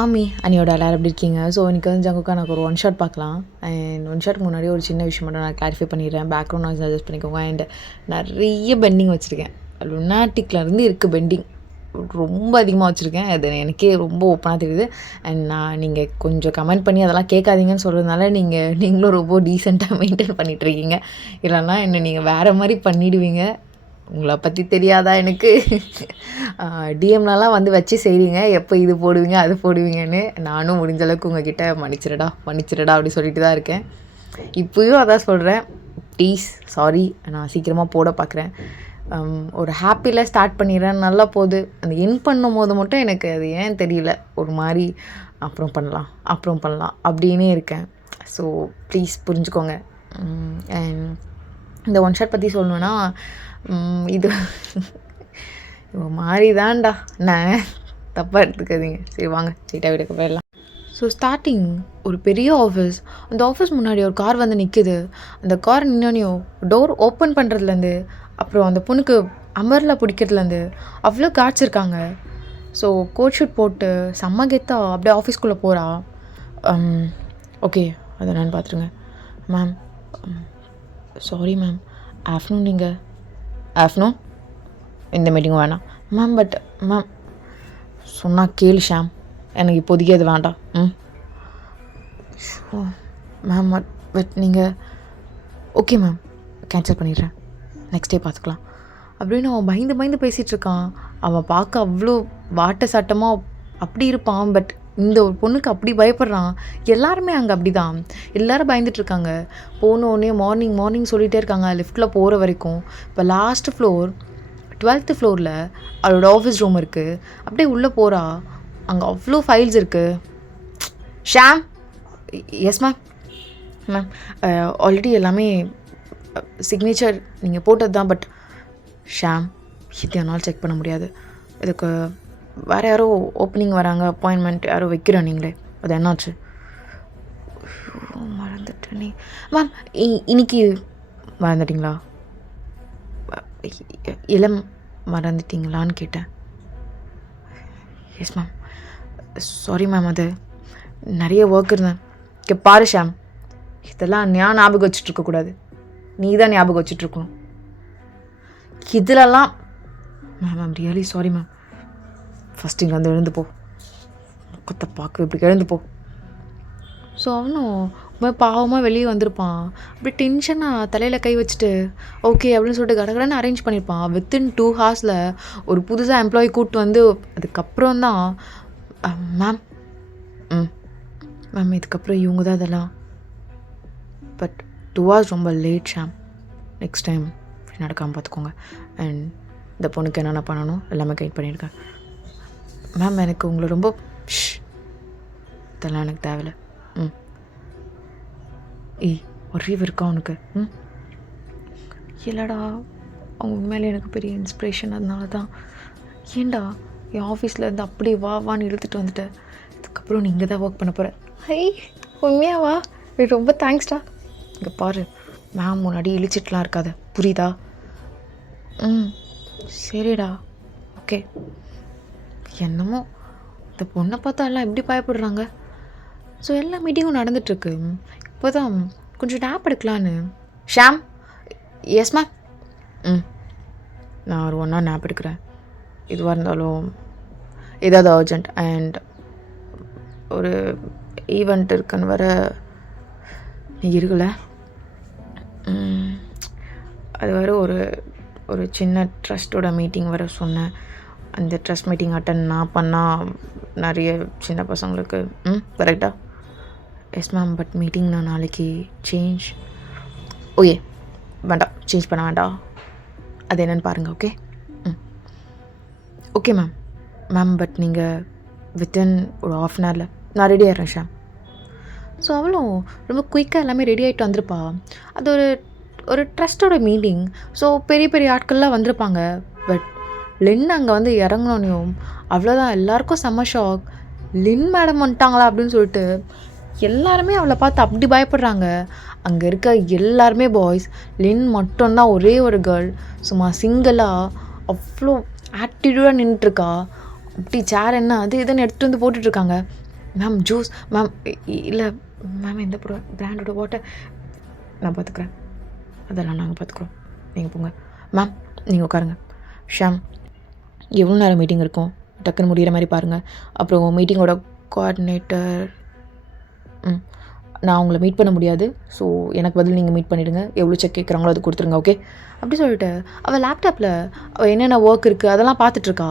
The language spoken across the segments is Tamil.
ஆமி அண்ணியோட எல்லாரும் எப்படி இருக்கீங்க? ஸோ இன்னைக்கு வந்து ஜங்குக்கா எனக்கு ஒரு ஒன் ஷாட் பார்க்கலாம். அண்ட் ஒன் ஷாட்க்கு முன்னாடி ஒரு சின்ன விஷயம் மட்டும் நான் கிளாரிஃபை பண்ணிடுறேன். பேக்ரவுண்ட் நாய்ஸ் அட்ஜஸ்ட் பண்ணிக்கோங்க. அண்ட் நிறைய பெண்டிங் வச்சுருக்கேன். லுனாட்டிக்லேருந்து இருக்குது பெண்டிங். ரொம்ப அதிகமாக வச்சுருக்கேன். அது எனக்கே ரொம்ப ஓப்பனாக தெரியுது. அண்ட் நீங்கள் கொஞ்சம் கமெண்ட் பண்ணி அதெல்லாம் கேட்காதீங்கன்னு சொல்கிறதுனால நீங்களும் ரொம்ப டீசெண்டாக மெயின்டைன் பண்ணிகிட்ருக்கீங்க. இல்லைன்னா என்ன நீங்கள் வேறு மாதிரி பண்ணிவிடுவீங்க. உங்களை பற்றி தெரியாதா எனக்கு? டிஎம்லலாம் வந்து வச்சு செய்கிறீங்க, எப்போ இது போடுவீங்க அது போடுவீங்கன்னு. நானும் முடிஞ்சளவுக்கு உங்ககிட்ட மன்னிச்சிடடா அப்படி சொல்லிட்டு தான் இருக்கேன். இப்போயும் அதான் சொல்கிறேன், ப்ளீஸ் சாரி. நான் சீக்கிரமாக போட பார்க்குறேன். ஒரு ஹாப்பியில் ஸ்டார்ட் பண்ணிடுறேன், நல்லா போகுது. அந்த என் பண்ணும் போது மட்டும் எனக்கு அது ஏன் தெரியல, ஒரு மாதிரி அப்புறம் பண்ணலாம் அப்படின்னே இருக்கேன். ஸோ ப்ளீஸ் புரிஞ்சுக்கோங்க. அண்ட் இந்த ஒன் ஷாட் பற்றி சொல்லணுன்னா, இது மாதிரி தான்டா, நான் தப்பாக எடுத்துக்காதீங்க. சரி வாங்க ஸ்ட்ரெயிட்டாக வீட்டுக்கு போயிடலாம். ஸோ ஸ்டார்டிங் ஒரு பெரிய ஆஃபீஸ், அந்த ஆஃபீஸ் முன்னாடி ஒரு கார் வந்து நிற்குது. அந்த கார் நின்னோனையும் டோர் ஓப்பன் பண்ணுறதுலேருந்து அப்புறம் அந்த பொண்ணுக்கு அமரில் பிடிக்கிறதுலேருந்து அவ்வளோ காட்ஸ் இருக்காங்க. ஸோ கோட் ஷூட் போட்டு செம்ம கெத்தா அப்படியே ஆஃபீஸ்க்குள்ளே போகிறா. ஓகே அதை நான் பார்த்துருங்க. மேம் சாரி மேம், ஆஃப்டர்நூன் இந்த மீட்டிங்கும் வேணாம் மேம். பட் மேம் சொன்னால் கேளு ஷாம், எனக்கு இப்போதைக்கு அது வேண்டாம். மேம் பட் நீங்கள் ஓகே மேம், கேன்சல் பண்ணிடுறேன், நெக்ஸ்ட் டே பார்த்துக்கலாம் அப்படின்னு அவன் பயந்து பேசிகிட்ருக்கான். அவன் பார்க்க அவ்வளோ வாட்ட சாட்டமாக அப்படி இருப்பான். பட் இந்த ஒரு பொண்ணுக்கு அப்படி பயப்படுறான். எல்லாருமே அங்கே அப்படி தான், எல்லோரும் பயந்துட்டுருக்காங்க. போனோடனே மார்னிங் சொல்லிகிட்டே இருக்காங்க லிஃப்ட்டில் போகிற வரைக்கும். இப்போ லாஸ்ட்டு ஃப்ளோர் 12th ஃப்ளோரில் அவளோட ஆஃபீஸ் ரூம் இருக்குது. அப்படியே உள்ளே போகிறா, அங்கே அவ்வளோ ஃபைல்ஸ் இருக்குது. ஷாம், எஸ் மேம் ஆல்ரெடி எல்லாமே சிக்னேச்சர் நீங்கள் போட்டது தான். பட் ஷாம், இது என்னால் செக் பண்ண முடியாது. இதுக்கு வேறு யாரோ ஓப்பனிங் வராங்க, அப்பாயின்மெண்ட் யாரோ வைக்கிறோம் நீங்களே, அது என்னாச்சு? மறந்துட்டேனே மேம். இன்னைக்கு மறந்துட்டிங்களா? இளம் மறந்துட்டிங்களான்னு கேட்டேன். எஸ் மேம், சாரி மேம், அது நிறைய ஒர்க் இருந்தேன். இங்கே பாரு ஷாம், இதெல்லாம் நான் ஞாபகம் வச்சுட்ருக்கக்கூடாது, நீ தான் ஞாபகம் வச்சுட்ருக்கணும் இதிலெல்லாம். Ma'am really sorry ma'am. First இங்கே வந்து எழுந்து போ, முக்கத்தை பார்க்க இப்படி எழுந்து போ. ஸோ அவனும் பாவமாக வெளியே வந்திருப்பான். அப்படி டென்ஷனாக தலையில் கை வச்சுட்டு ஓகே அப்படின்னு சொல்லிட்டு கடகடன்னு அரேஞ்ச் பண்ணியிருப்பான். வித்தின் 2 hours ஒரு புதுசாக எம்ப்ளாயி கூப்பிட்டு வந்து அதுக்கப்புறம் தான் மேம் இதுக்கப்புறம் இவங்க தான் இதெல்லாம். பட் 2 hours ரொம்ப லேட் ஷாம், நெக்ஸ்ட் டைம் இப்படி நடக்காமல் பார்த்துக்கோங்க. அண்ட் இந்த பொண்ணுக்கு என்னென்ன பண்ணணும் எல்லாமே கைட் பண்ணியிருக்கேன். மேம் எனக்கு உங்களை ரொம்ப இதெல்லாம் எனக்கு தேவையில்லை. ஒரு ரீவ் இருக்கா உனக்கு? இல்லைடா, அவங்க உண்மையிலே எனக்கு பெரிய இன்ஸ்பிரேஷன். அதனால தான். ஏண்டா என் ஆஃபீஸில் இருந்து அப்படியே வான்னு இழுத்துட்டு வந்துட்டேன். இதுக்கப்புறம் நீங்கள் தான் ஒர்க் பண்ண போகிறேன். உண்மையாவா? ரொம்ப தேங்க்ஸ்டா. இங்கே பாரு, மேம் முன்னாடி இழிச்சிட்டுலாம் இருக்காத, புரியுதா? சரிடா, ஓகே. என்னமோ இந்த பொண்ணை பார்த்தா எல்லாம் எப்படி பயப்படுறாங்க. ஸோ எல்லா மீட்டிங்கும் நடந்துகிட்ருக்கு. இப்போ தான் கொஞ்சம் டேப் எடுக்கலான்னு. Sham, yes ma'am. நான் ஒரு 1 hour நேப் எடுக்கிறேன். எதுவாக இருந்தாலும் ஏதாவது அர்ஜெண்ட் அண்ட் ஒரு ஈவெண்ட் இருக்குன்னு வர நீ இருக்கல. அது வர ஒரு சின்ன ட்ரஸ்ட்டோட மீட்டிங் வர சொன்னேன். அந்த ட்ரஸ்ட் மீட்டிங் அட்டன் நான் பண்ணால் நிறைய சின்ன பசங்களுக்கு கரெக்டா? Yes ma'am. பட் மீட்டிங் நான் நாளைக்கு சேஞ்ச். ஓகே வேண்டாம், சேஞ்ச் பண்ண வேண்டாம், அது என்னென்னு பாருங்கள். Okay okay ma'am. பட் நீங்கள் வித்தின் ஒரு 1/2 hour நான் ரெடி ஆகிடுறேன் ஷாம். ஸோ அவளும் ரொம்ப குயிக்காக எல்லாமே ரெடி ஆகிட்டு வந்திருப்பா. அது ஒரு ட்ரஸ்ட்டோட மீட்டிங். ஸோ பெரிய ஆட்கள்லாம் வந்திருப்பாங்க. பட் லின் அங்கே வந்து இறங்கினோனையும் அவ்வளோதான், எல்லாருக்கும் செம்ம ஷாக். லின் மேடம் வந்துட்டாங்களா அப்படின்னு சொல்லிட்டு எல்லாருமே அவளை பார்த்து அப்படி பயப்படுறாங்க. அங்கே இருக்க எல்லாருமே பாய்ஸ், லின் மட்டும்தான் ஒரே ஒரு கேர்ள், சும்மா சிங்கிளாக அவ்வளோ ஆட்டிடியூடாக நின்றுட்டுருக்கா. இப்படி சேர் என்ன அது இதுன்னு எடுத்துகிட்டு வந்து போட்டுட்ருக்காங்க. மேம் ஜூஸ் மேம், இல்லை மேம் எந்த பிராண்டோட வாட்டர் நான் பார்த்துக்குறேன், அதெல்லாம் நாங்கள் பார்த்துக்குறோம், நீங்கள் போங்க. மேம் நீங்கள் உட்காருங்க. ஷாம், எவ்வளோ நேரம் மீட்டிங் இருக்கும், டக்குன்னு முடிகிற மாதிரி பாருங்கள். அப்புறம் மீட்டிங்கோட கோஆர்டினேட்டர் நான் அவங்கள மீட் பண்ண முடியாது, ஸோ எனக்கு பதில் நீங்கள் மீட் பண்ணிவிடுங்க. எவ்வளோ செக் கேட்குறாங்களோ அது கொடுத்துருங்க, ஓகே? அப்படி சொல்லிட்டு அவள் லேப்டாப்பில் அவள் என்னென்ன ஒர்க் இருக்குது அதெல்லாம் பார்த்துட்ருக்கா.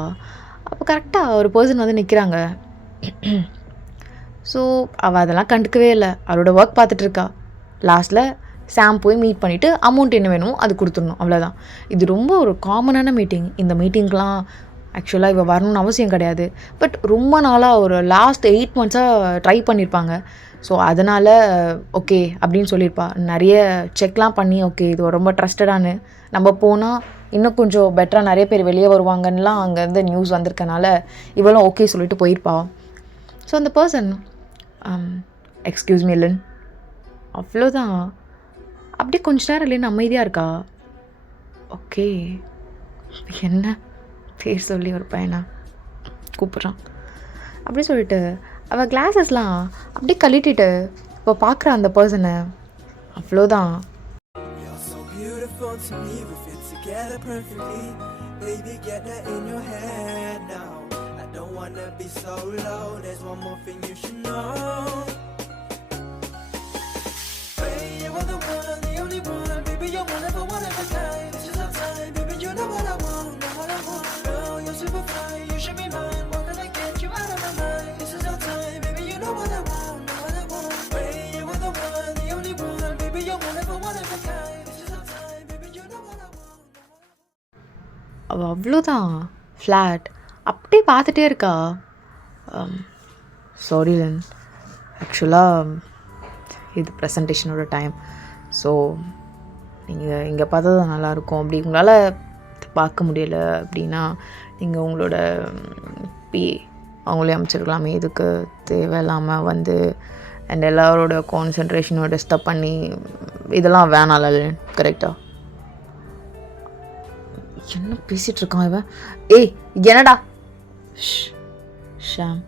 அப்போ கரெக்டாக ஒரு பர்சன் வந்து நிற்கிறாங்க. ஸோ அவள் அதெல்லாம் கண்டுக்கவே இல்லை, அவளோட ஒர்க் பார்த்துட்ருக்கா. லாஸ்ட்டில் சாம் போய் மீட் பண்ணிவிட்டு அமௌண்ட் என்ன வேணுமோ அது கொடுத்துடணும், அவ்வளோதான். இது ரொம்ப ஒரு காமனான மீட்டிங். இந்த மீட்டிங்க்கெலாம் ஆக்சுவலாக இவள் வரணும்னு அவசியம் கிடையாது. பட் ரொம்ப நாளாக ஒரு லாஸ்ட் 8 months ட்ரை பண்ணியிருப்பாங்க. ஸோ அதனால் ஓகே அப்படின்னு சொல்லியிருப்பா. நிறைய செக்லாம் பண்ணி ஓகே இது ரொம்ப ட்ரஸ்டடானு, நம்ம போனால் இன்னும் கொஞ்சம் பெட்டராக நிறைய பேர் வெளியே வருவாங்கன்னெலாம் அங்கேருந்து நியூஸ் வந்திருக்கனால இவளும் ஓகே சொல்லிட்டு போயிருப்பா. ஸோ அந்த பர்சன் எக்ஸ்கியூஸ் மீ இல்லன், அவ்வளோதான். அப்படியே கொஞ்ச நேரம் இல்லைன்னு அமைதியாக இருக்கா. ஓகே என்ன பேர் சொல்லி ஒரு பையனா கூப்பிட்றான் அப்படி சொல்லிட்டு அவள் கிளாஸஸ்லாம் அப்படியே கழட்டிட்டு இப்போ பார்க்குற அந்த பர்சனை. அவ்வளோதான். அவள் அவ்வளோதான் ஃப்ளாட் அப்படியே பார்த்துட்டே இருக்கா. சாரி லன், ஆக்சுவலாக இது ப்ரெசன்டேஷனோட டைம், ஸோ நீங்கள் இங்கே பார்த்தா தான் நல்லாயிருக்கும். அப்படி உங்களால் பார்க்க முடியலை அப்படின்னா நீங்கள் உங்களோட பிஏ அவங்களே அமைச்சிருக்கலாமே, இதுக்கு தேவையில்லாமல் வந்து அண்ட் எல்லாரோட கான்சன்ட்ரேஷனோட டிஸ்டர்ப் பண்ணி இதெல்லாம் வேணாம்ல. கரெக்டாக என்ன பேசிகிட்டு இருக்கான் இவன்? ஏய் என்னடா? ஷாம்,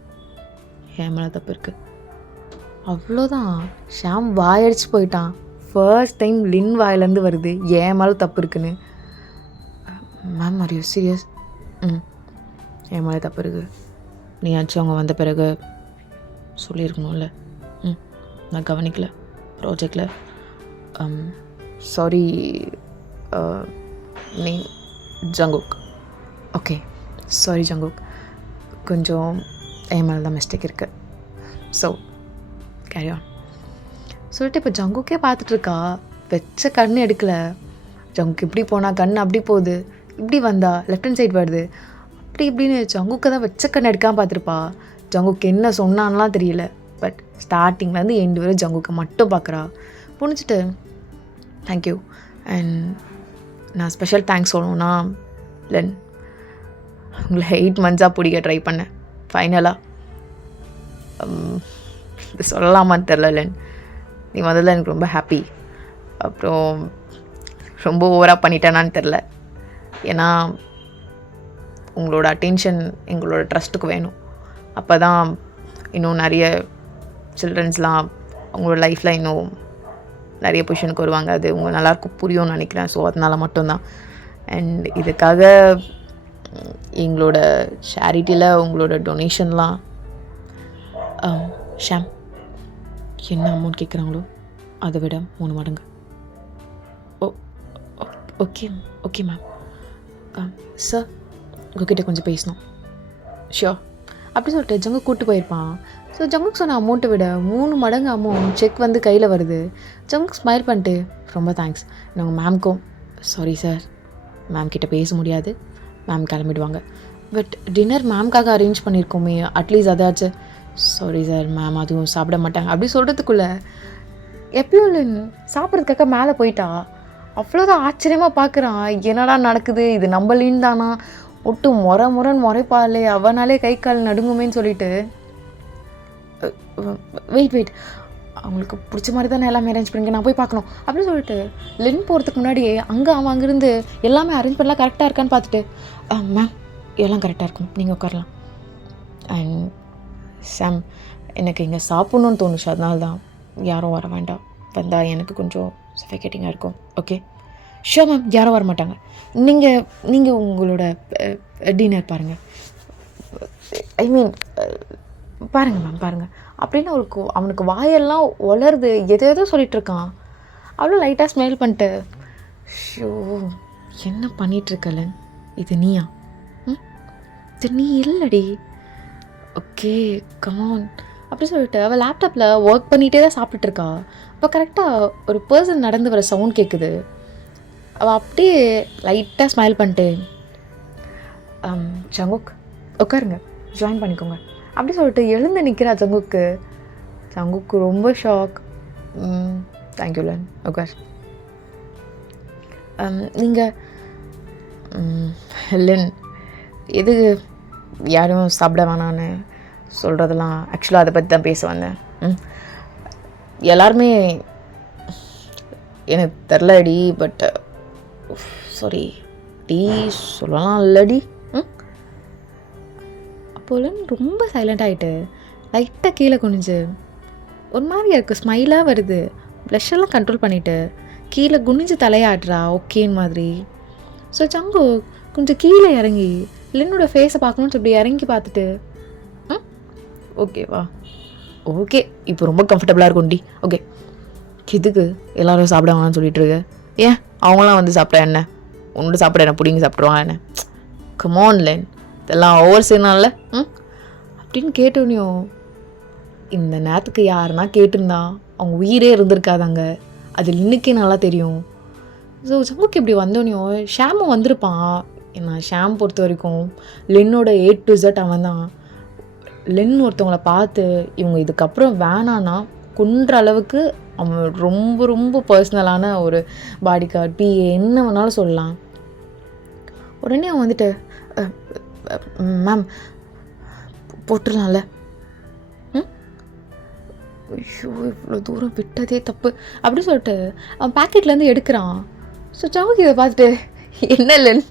என் மேலே தப்பு இருக்குது. அவ்வளோதான். ஷாம் வாயடிச்சு போயிட்டான். ஃபர்ஸ்ட் டைம் லின் வாயிலேருந்து வருது என் மேலே தப்பு இருக்குன்னு. Ma'am are you serious? என் மேலே தப்பு இருக்குது. நீயாச்சும் அவங்க வந்த பிறகு சொல்லியிருக்கணும்ல. நான் கவனிக்கல ப்ராஜெக்டில். சாரி. நீ ஜங்குக். ஓகே சாரி ஜங்குக், கொஞ்சம் என் மேலே தான் மிஸ்டேக் இருக்குது. ஸோ கேரி ஆன் சொல்லிட்டு இப்போ ஜங்குக்கே பார்த்துட்ருக்கா. வச்ச கண் எடுக்கலை. ஜங்குக்கு இப்படி போனால் கண் அப்படி போகுது, இப்படி வந்தா லெஃப்ட் ஹேண்ட் சைடு வருது, அப்படி இப்படின்னு ஜங்குக்கு தான் வச்ச கண் எடுக்காமல் பார்த்துருப்பா. ஜங்குக்கு என்ன சொன்னான்லாம் தெரியல. பட் ஸ்டார்டிங்லேருந்து எண்டு வரை ஜங்குக்கு மட்டும் பார்க்குறா. புரிஞ்சுட்டு தேங்க்யூ. அண்ட் நான் ஸ்பெஷல் தேங்க்ஸ் சொல்லணும்னா லென், உங்களை 8 months பிடிக்க ட்ரை பண்ணேன். ஃபைனலாக இது சொல்லலாமான்னு தெரில லென், நீ வந்ததில் எனக்கு ரொம்ப ஹாப்பி. அப்புறம் ரொம்ப ஓவராக பண்ணிட்டேனான்னு தெரில. ஏன்னா உங்களோட அட்டென்ஷன் எங்களோட ட்ரஸ்ட்டுக்கு வேணும். அப்போ தான் இன்னும் நிறைய சில்ட்ரன்ஸ்லாம் அவங்களோட லைஃப்பில் இன்னும் நிறைய பொசிஷனுக்கு வருவாங்க. அது உங்கள் நல்லாயிருக்கும் புரியும்னு நினைக்கிறேன். ஸோ அதனால் மட்டும்தான். அண்ட் இதுக்காக எங்களோட சேரிட்டியில் உங்களோட டொனேஷன்லாம் ஷாம் என்ன அமௌண்ட் கேட்குறாங்களோ அதை விட 3 மடங்கு. Okay okay ma'am. சார் உங்ககிட்ட கொஞ்சம் பேசணும். ஷியோர் அப்படி சொல்லிட்டு ஜங்குக் கூப்பிட்டு போயிருப்பான். ஸோ ஜங்குக் சொன்ன அமௌண்ட்டை விட 3 மடங்கு அமௌண்ட் செக் வந்து கையில் வருது. ஜங்குக் ஸ்மைல் பண்ணிட்டு ரொம்ப தேங்க்ஸ். நாங்கள் மேம்க்கும் சாரி சார், மேம் கிட்டே பேச முடியாது, மேம் கிளம்பிடுவாங்க. பட் டின்னர் மேம்காக அரேஞ்ச் பண்ணியிருக்கோமே, அட்லீஸ்ட் அதாச்சும் சாரி சார் மேம் அதுவும் சாப்பிட மாட்டாங்க அப்படி சொல்கிறதுக்குள்ளே எப்பயும் சாப்பிட்றதுக்காக மேலே போயிட்டா. அவ்வளோதான் ஆச்சரியமாக பார்க்குறான். என்னடா நடக்குது, இது நம்ம லீன் தானா? ஒட்டு முறைன்னு முறைப்பாளே, அவனாலே கை கால் நடுங்குமேன்னு சொல்லிட்டு வெயிட் அவங்களுக்கு பிடிச்ச மாதிரி தானே எல்லாமே அரேஞ்ச் பண்ணிங்க, நான் போய் பார்க்கணும் அப்படின்னு சொல்லிட்டு லின் போகிறதுக்கு முன்னாடியே அவன் அங்கேருந்து எல்லாமே அரேஞ்ச் பண்ணலாம் கரெக்டாக இருக்கான்னு பார்த்துட்டு மேம் எல்லாம் கரெக்டாக இருக்கணும், நீங்கள் உட்காரலாம். அண்ட் சாம், எனக்கு இங்கே சாப்பிட்ணுன்னு தோணுச்சு, அதனால தான். யாரும் வர வேண்டாம். வந்தால் எனக்கு கொஞ்சம் சஃபிகேட்டிங்காக இருக்கும். ஓகே ஷோர் மேம், யாரும் வர மாட்டாங்க. நீங்கள் உங்களோட டின்னர் பாருங்கள். ஐ மீன் பாருங்கள் மேம், பாருங்கள் அப்படின்னு அவனுக்கு வாயெல்லாம் உலருது, எதோ சொல்லிகிட்டு இருக்கான். அவ்வளோ லைட்டாக ஸ்மெல் பண்ணிட்டு, ஷோ என்ன பண்ணிகிட்ருக்கலன், இது நீயா? இது நீ இல்லடி. ஓகே கமான் அப்படி சொல்லிட்டு அவள் லேப்டாப்பில் ஒர்க் பண்ணிகிட்டே தான் சாப்பிட்டுட்ருக்கா. அப்போ கரெக்டாக ஒரு பர்சன் நடந்து வர சவுண்ட் கேட்குது. அவள் அப்படியே லைட்டாக ஸ்மைல் பண்ணிட்டு, ஜங்குக் உட்காருங்க, ஜாயின் பண்ணிக்கோங்க அப்படி சொல்லிட்டு எழுந்து நிற்கிறா ஜங்குக்கு. ஜங்குக்கு ரொம்ப ஷாக். தேங்க்யூ லன், உட்கார். நீங்கள் லென் எது யாரும் சாப்பிட வேணான்னு சொல்கிறதெல்லாம் ஆக்சுவலாக அதை பற்றி தான் பேச வந்தேன். எல்லாருமே எனக்கு தெரிலடி, பட் சாரி டீ சொல்லலாம் இல்லடி. அப்போலன்னு ரொம்ப சைலண்ட் ஆகிட்டு லைட்டாக கீழே குனிஞ்சு ஒரு மாதிரி இருக்குது, ஸ்மைலாக வருது, ப்ளஷெல்லாம் கண்ட்ரோல் பண்ணிவிட்டு கீழே குனிஞ்சு தலையாடுறா ஓகேன்னு மாதிரி. ஸோ ஜங்கு கொஞ்சம் கீழே இறங்கி லின்னோட ஃபேஸை பார்க்கணுன்னு இப்படி இறங்கி பார்த்துட்டு, ஓகேவா, ஓகே இப்போ ரொம்ப கம்ஃபர்டபுளாக இருக்கும்டி. ஓகே எதுக்கு எல்லோரும் சாப்பிடுவாங்கன்னு சொல்லிட்டு இருக்கு? ஏன் அவங்களாம் வந்து சாப்பிட்டா என்ன, உன்னோட சாப்பிட என்ன பிடிங்கி சாப்பிட்ருவாங்க என்ன? கமான் லென், இதெல்லாம் ஓவர் செய்யணும்ல அப்படின்னு கேட்டோனையும் இந்த நேரத்துக்கு யாருன்னா கேட்டிருந்தா அவங்க உயிரே இருந்திருக்காதாங்க. அது லின்னுக்கே நல்லா தெரியும். ஸோ ஜங்குக்கு இப்படி வந்தோனையும் ஷாமும் வந்திருப்பான். ஏன்னா ஷாம் பொறுத்த வரைக்கும் லென்னோட A to Z அவன் தான். லென் ஒருத்தவங்கள பார்த்து இவங்க இதுக்கப்புறம் வேணான்னா கொன்ற அளவுக்கு அவன் ரொம்ப ரொம்ப பர்சனலான ஒரு பாடி கார்டு, PA என்ன வேணாலும் சொல்லலாம். உடனே அவன் வந்துட்டு, மேம் போட்டுடலாம்ல, ஐயோ இவ்வளோ தூரம் விட்டதே தப்பு அப்படி சொல்லிட்டு அவன் பேக்கெட்லேருந்து எடுக்கிறான். ஸோ ஜங்குக்கு இதை பார்த்துட்டு, என்ன லென்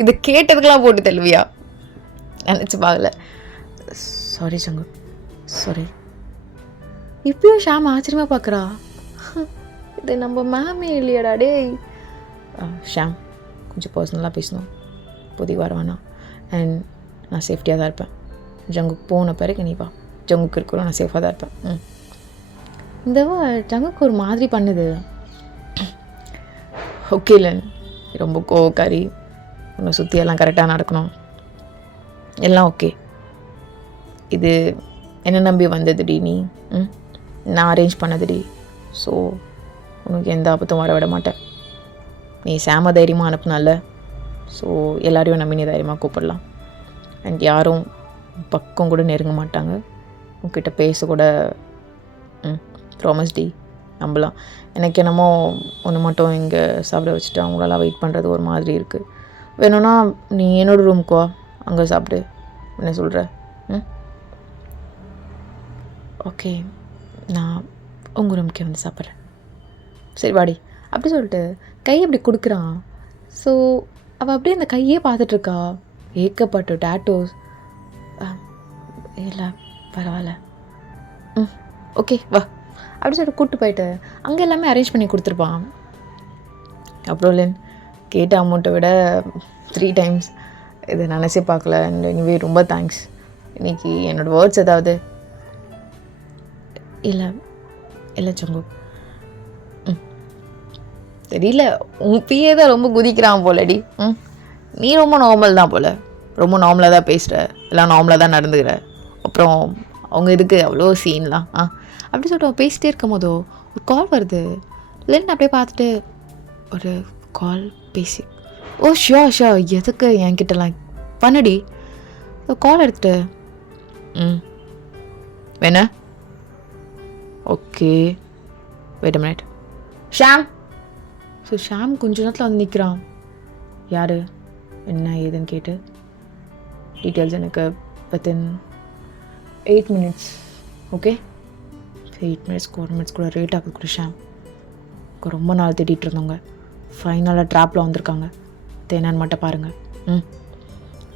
இதை கேட்டதுக்கெலாம் போட்டு தள்ளுவியா நினச்சி பார்க்கல. Sorry Jungkook, sorry. இப்பயும் ஷாம் ஆச்சரியமாக பார்க்குறா, இது நம்ம மேமே இல்லையாடா டேய். ஷாம் கொஞ்சம் பர்சனலாக பேசணும், புதிய வர வேணாம். அண்ட் நான் சேஃப்டியாக தான் இருப்பேன். ஜங்குக்கு போன பிறகு நீ வா, ஜங்குக்கு இருக்கிறோம், நான் சேஃபாக தான் இருப்பேன். இந்த ஜங்குக்கு ஒரு மாதிரி பண்ணுது. ஓகே லென், ரொம்ப கோவக்காரி, உன்னை சுற்றி எல்லாம் கரெக்டாக நடக்கணும், எல்லாம் ஓகே. இது என்ன நம்பி வந்ததுடி நீ, நான் அரேஞ்ச் பண்ணதுடி. ஸோ உனக்கு எந்த ஆபத்தும் வர விட மாட்டேன். நீ சேம தைரியமாக அனுப்புனால, ஸோ எல்லாரையும் நம்பி நீ தைரியமாக கூப்பிடலாம். அண்ட் யாரும் பக்கம் கூட நெருங்க மாட்டாங்க, உங்ககிட்ட பேச கூட ப்ராமிஸ் டி, நம்பலாம். எனக்கு என்னமோ ஒன்று மட்டும் இங்கே சாப்பிட வச்சுட்டு அவங்களெல்லாம் வெயிட் பண்ணுறது ஒரு மாதிரி இருக்குது. வேணும்னா நீ என்னோடய ரூமுக்கு வா, அங்கே சாப்பிடு, என்ன சொல்கிற? ஓகே நான் உங்கள் ரூமுக்கே வந்து சாப்பிட்றேன். சரி வாடி அப்படி சொல்லிட்டு கை அப்படி கொடுக்குறான். ஸோ அவள் அப்படியே அந்த கையே பார்த்துட்ருக்கா. ஏக்கப்பட்ட டேட்டோஸ். இல்லை பரவாயில்ல, ஓகே வா அப்படி சொல்லிட்டு கூப்பிட்டு போயிட்டு அங்கே எல்லாமே அரேஞ்ச் பண்ணி கொடுத்துருப்பான். அப்புறம் லென் கேட்ட அமௌண்ட்டை விட 3 times இதை நினச்சே பார்க்கல. அண்ட் எனிவே ரொம்ப தேங்க்ஸ். இன்றைக்கி என்னோடய வேர்ட்ஸ் ஏதாவது? இல்லை இல்லை ஜங்கு, தெரியல, உன் பிஏ தான் ரொம்ப குதிக்கிறான் போலடி. நீ ரொம்ப நார்மல் தான் போல், ரொம்ப நார்மலாக தான் பேசுகிற, எல்லாம் நார்மலாக தான் நடந்துக்கிற. அப்புறம் அவங்க இதுக்கு அவ்வளோ சீன்லாம் அப்படி சொல்லிட்டு அவன் பேசிகிட்டே இருக்கும் போதோ ஒரு கால் வருது. லென் அப்படியே பார்த்துட்டு, ஒரு கால் பேசி, ஓ ஷோ எதுக்கு என்கிட்டலாம் பண்ணடி, கால் எடுத்துட்டு வேணா okay wait a minute Sham. So Sham கொஞ்ச நேரத்தில் வந்து நிற்கிறான். யார் என்ன ஏதுன்னு கேட்டு டீட்டெயில்ஸ் எனக்கு within 8 minutes. Okay 8 minutes 4 minutes கூட ரேட் ஆகுது கூட. ஷாம் ரொம்ப நாள் தேடிட்டு இருந்தவங்க ஃபைனலாக ட்ராப்பில் வந்திருக்காங்க, என்னன்னு மட்டும் பாருங்கள்.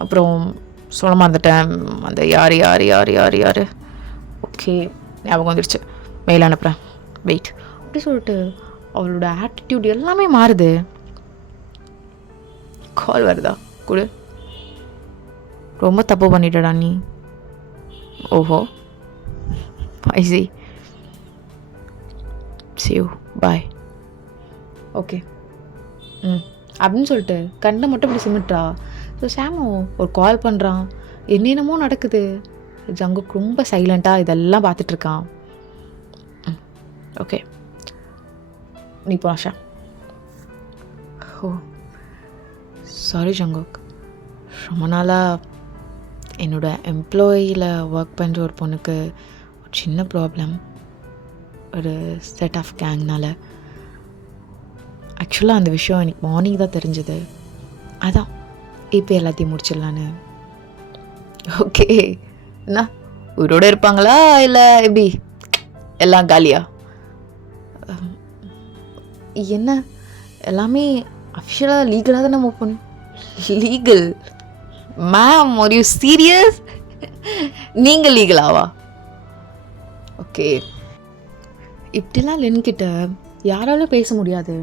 அப்புறம் சொல்ல மறந்துட்டேன். அந்த யார் யார் யார் யார் யார் ஓகே ஞாபகம் வந்துடுச்சு, மெயில் அனுப்புகிறேன், வெயிட் அப்படி சொல்லிட்டு அவளோட ஆட்டிடியூட் எல்லாமே மாறுது. கால் வருதா கொடு. ரொம்ப தப்பு பண்ணிட்டடா நீ. ஓஹோ ஐ சி யூ பாய். ஓகே அப்படின்னு சொல்லிட்டு கண்ணை மட்டும் இப்படி சிமிட்றா. ஸோ ஷாமும் ஒரு கால் பண்ணுறான், என்னென்னமோ நடக்குது. ஜங்குக் ரொம்ப சைலண்ட்டாக இதெல்லாம் பார்த்துட்ருக்கான். ஓகே நீ போ ஷா. ஓ சாரி ஜங்குக், ரொம்ப நாளாக என்னோட எம்ப்ளாயியில் ஒர்க் பண்ணுற ஒரு பொண்ணுக்கு ஒரு சின்ன ப்ராப்ளம், ஒரு செட் ஆஃப் கேங்னால். ஆக்சுவலாக அந்த விஷயம் எனக்கு மார்னிங் தான் தெரிஞ்சது. அதான் இப்போ எல்லாத்தையும் முடிச்சிடலான்னு. ஓகே என்ன உயிரோடு இருப்பாங்களா இல்லை எப்படி எல்லாம் காலியா? என்ன எல்லாமே அஃபிஷியலாக லீகலாக தான் நம்ம பண்ணணும். Legal ma'am, are you serious? நீங்கள் லீகலாவா? ஓகே இப்படிலாம் லென்கிட்ட யாராலும் பேச முடியாது,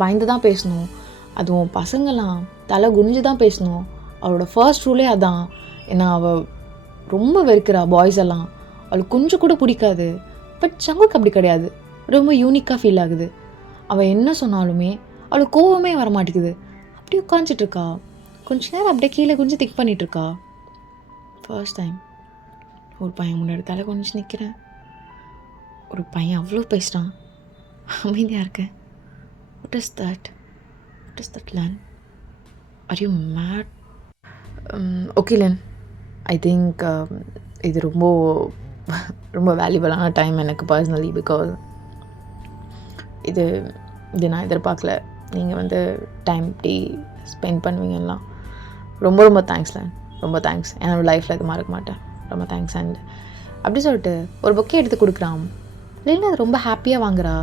பயந்து தான் பேசணும். அதுவும் பசங்கள்லாம் தலை குனிஞ்சு தான் பேசணும். அவளோட ஃபர்ஸ்ட் ரூலே அதான். ஏன்னா அவள் ரொம்ப வெறுக்கிறா பாய்ஸ் எல்லாம், அவளுக்கு கொஞ்சம் கூட பிடிக்காது. பட் ஜங்குக் அப்படி கிடையாது, ரொம்ப யூனிக்காக ஃபீல் ஆகுது. அவள் என்ன சொன்னாலுமே அவளுக்கு கோவமே வரமாட்டேங்குது. அப்படியே உட்காந்துட்ருக்கா, கொஞ்ச நேரம் அப்படியே கீழே கொஞ்சம் திக் பண்ணிகிட்ருக்கா. ஃபர்ஸ்ட் டைம் ஒரு பையன் முன்னாடி தலை கொஞ்சம் நிற்கிறேன். ஒரு பையன் அவ்வளோ பேசுகிறான், அமைதியாக இருக்கேன். What is that? What is that, Len? Are you mad? Okay, Len. I think இது ரொம்ப ரொம்ப வேல்யூபிளான டைம் எனக்கு பர்சனலி. பிகாஸ் இது நான் எதிர்பார்க்கல. நீங்கள் வந்து டைம் இப்படி ஸ்பெண்ட் பண்ணுவீங்கலாம். ரொம்ப ரொம்ப தேங்க்ஸ் Len, ரொம்ப தேங்க்ஸ். என்னோட லைஃப்பில் இது மறக்க மாட்டேன். ரொம்ப தேங்க்ஸ். அண்ட் அப்படி சொல்லிட்டு ஒரு பொக்கே எடுத்து கொடுக்குறான். இல்லைன்னா அது ரொம்ப ஹாப்பியாக வாங்குறா.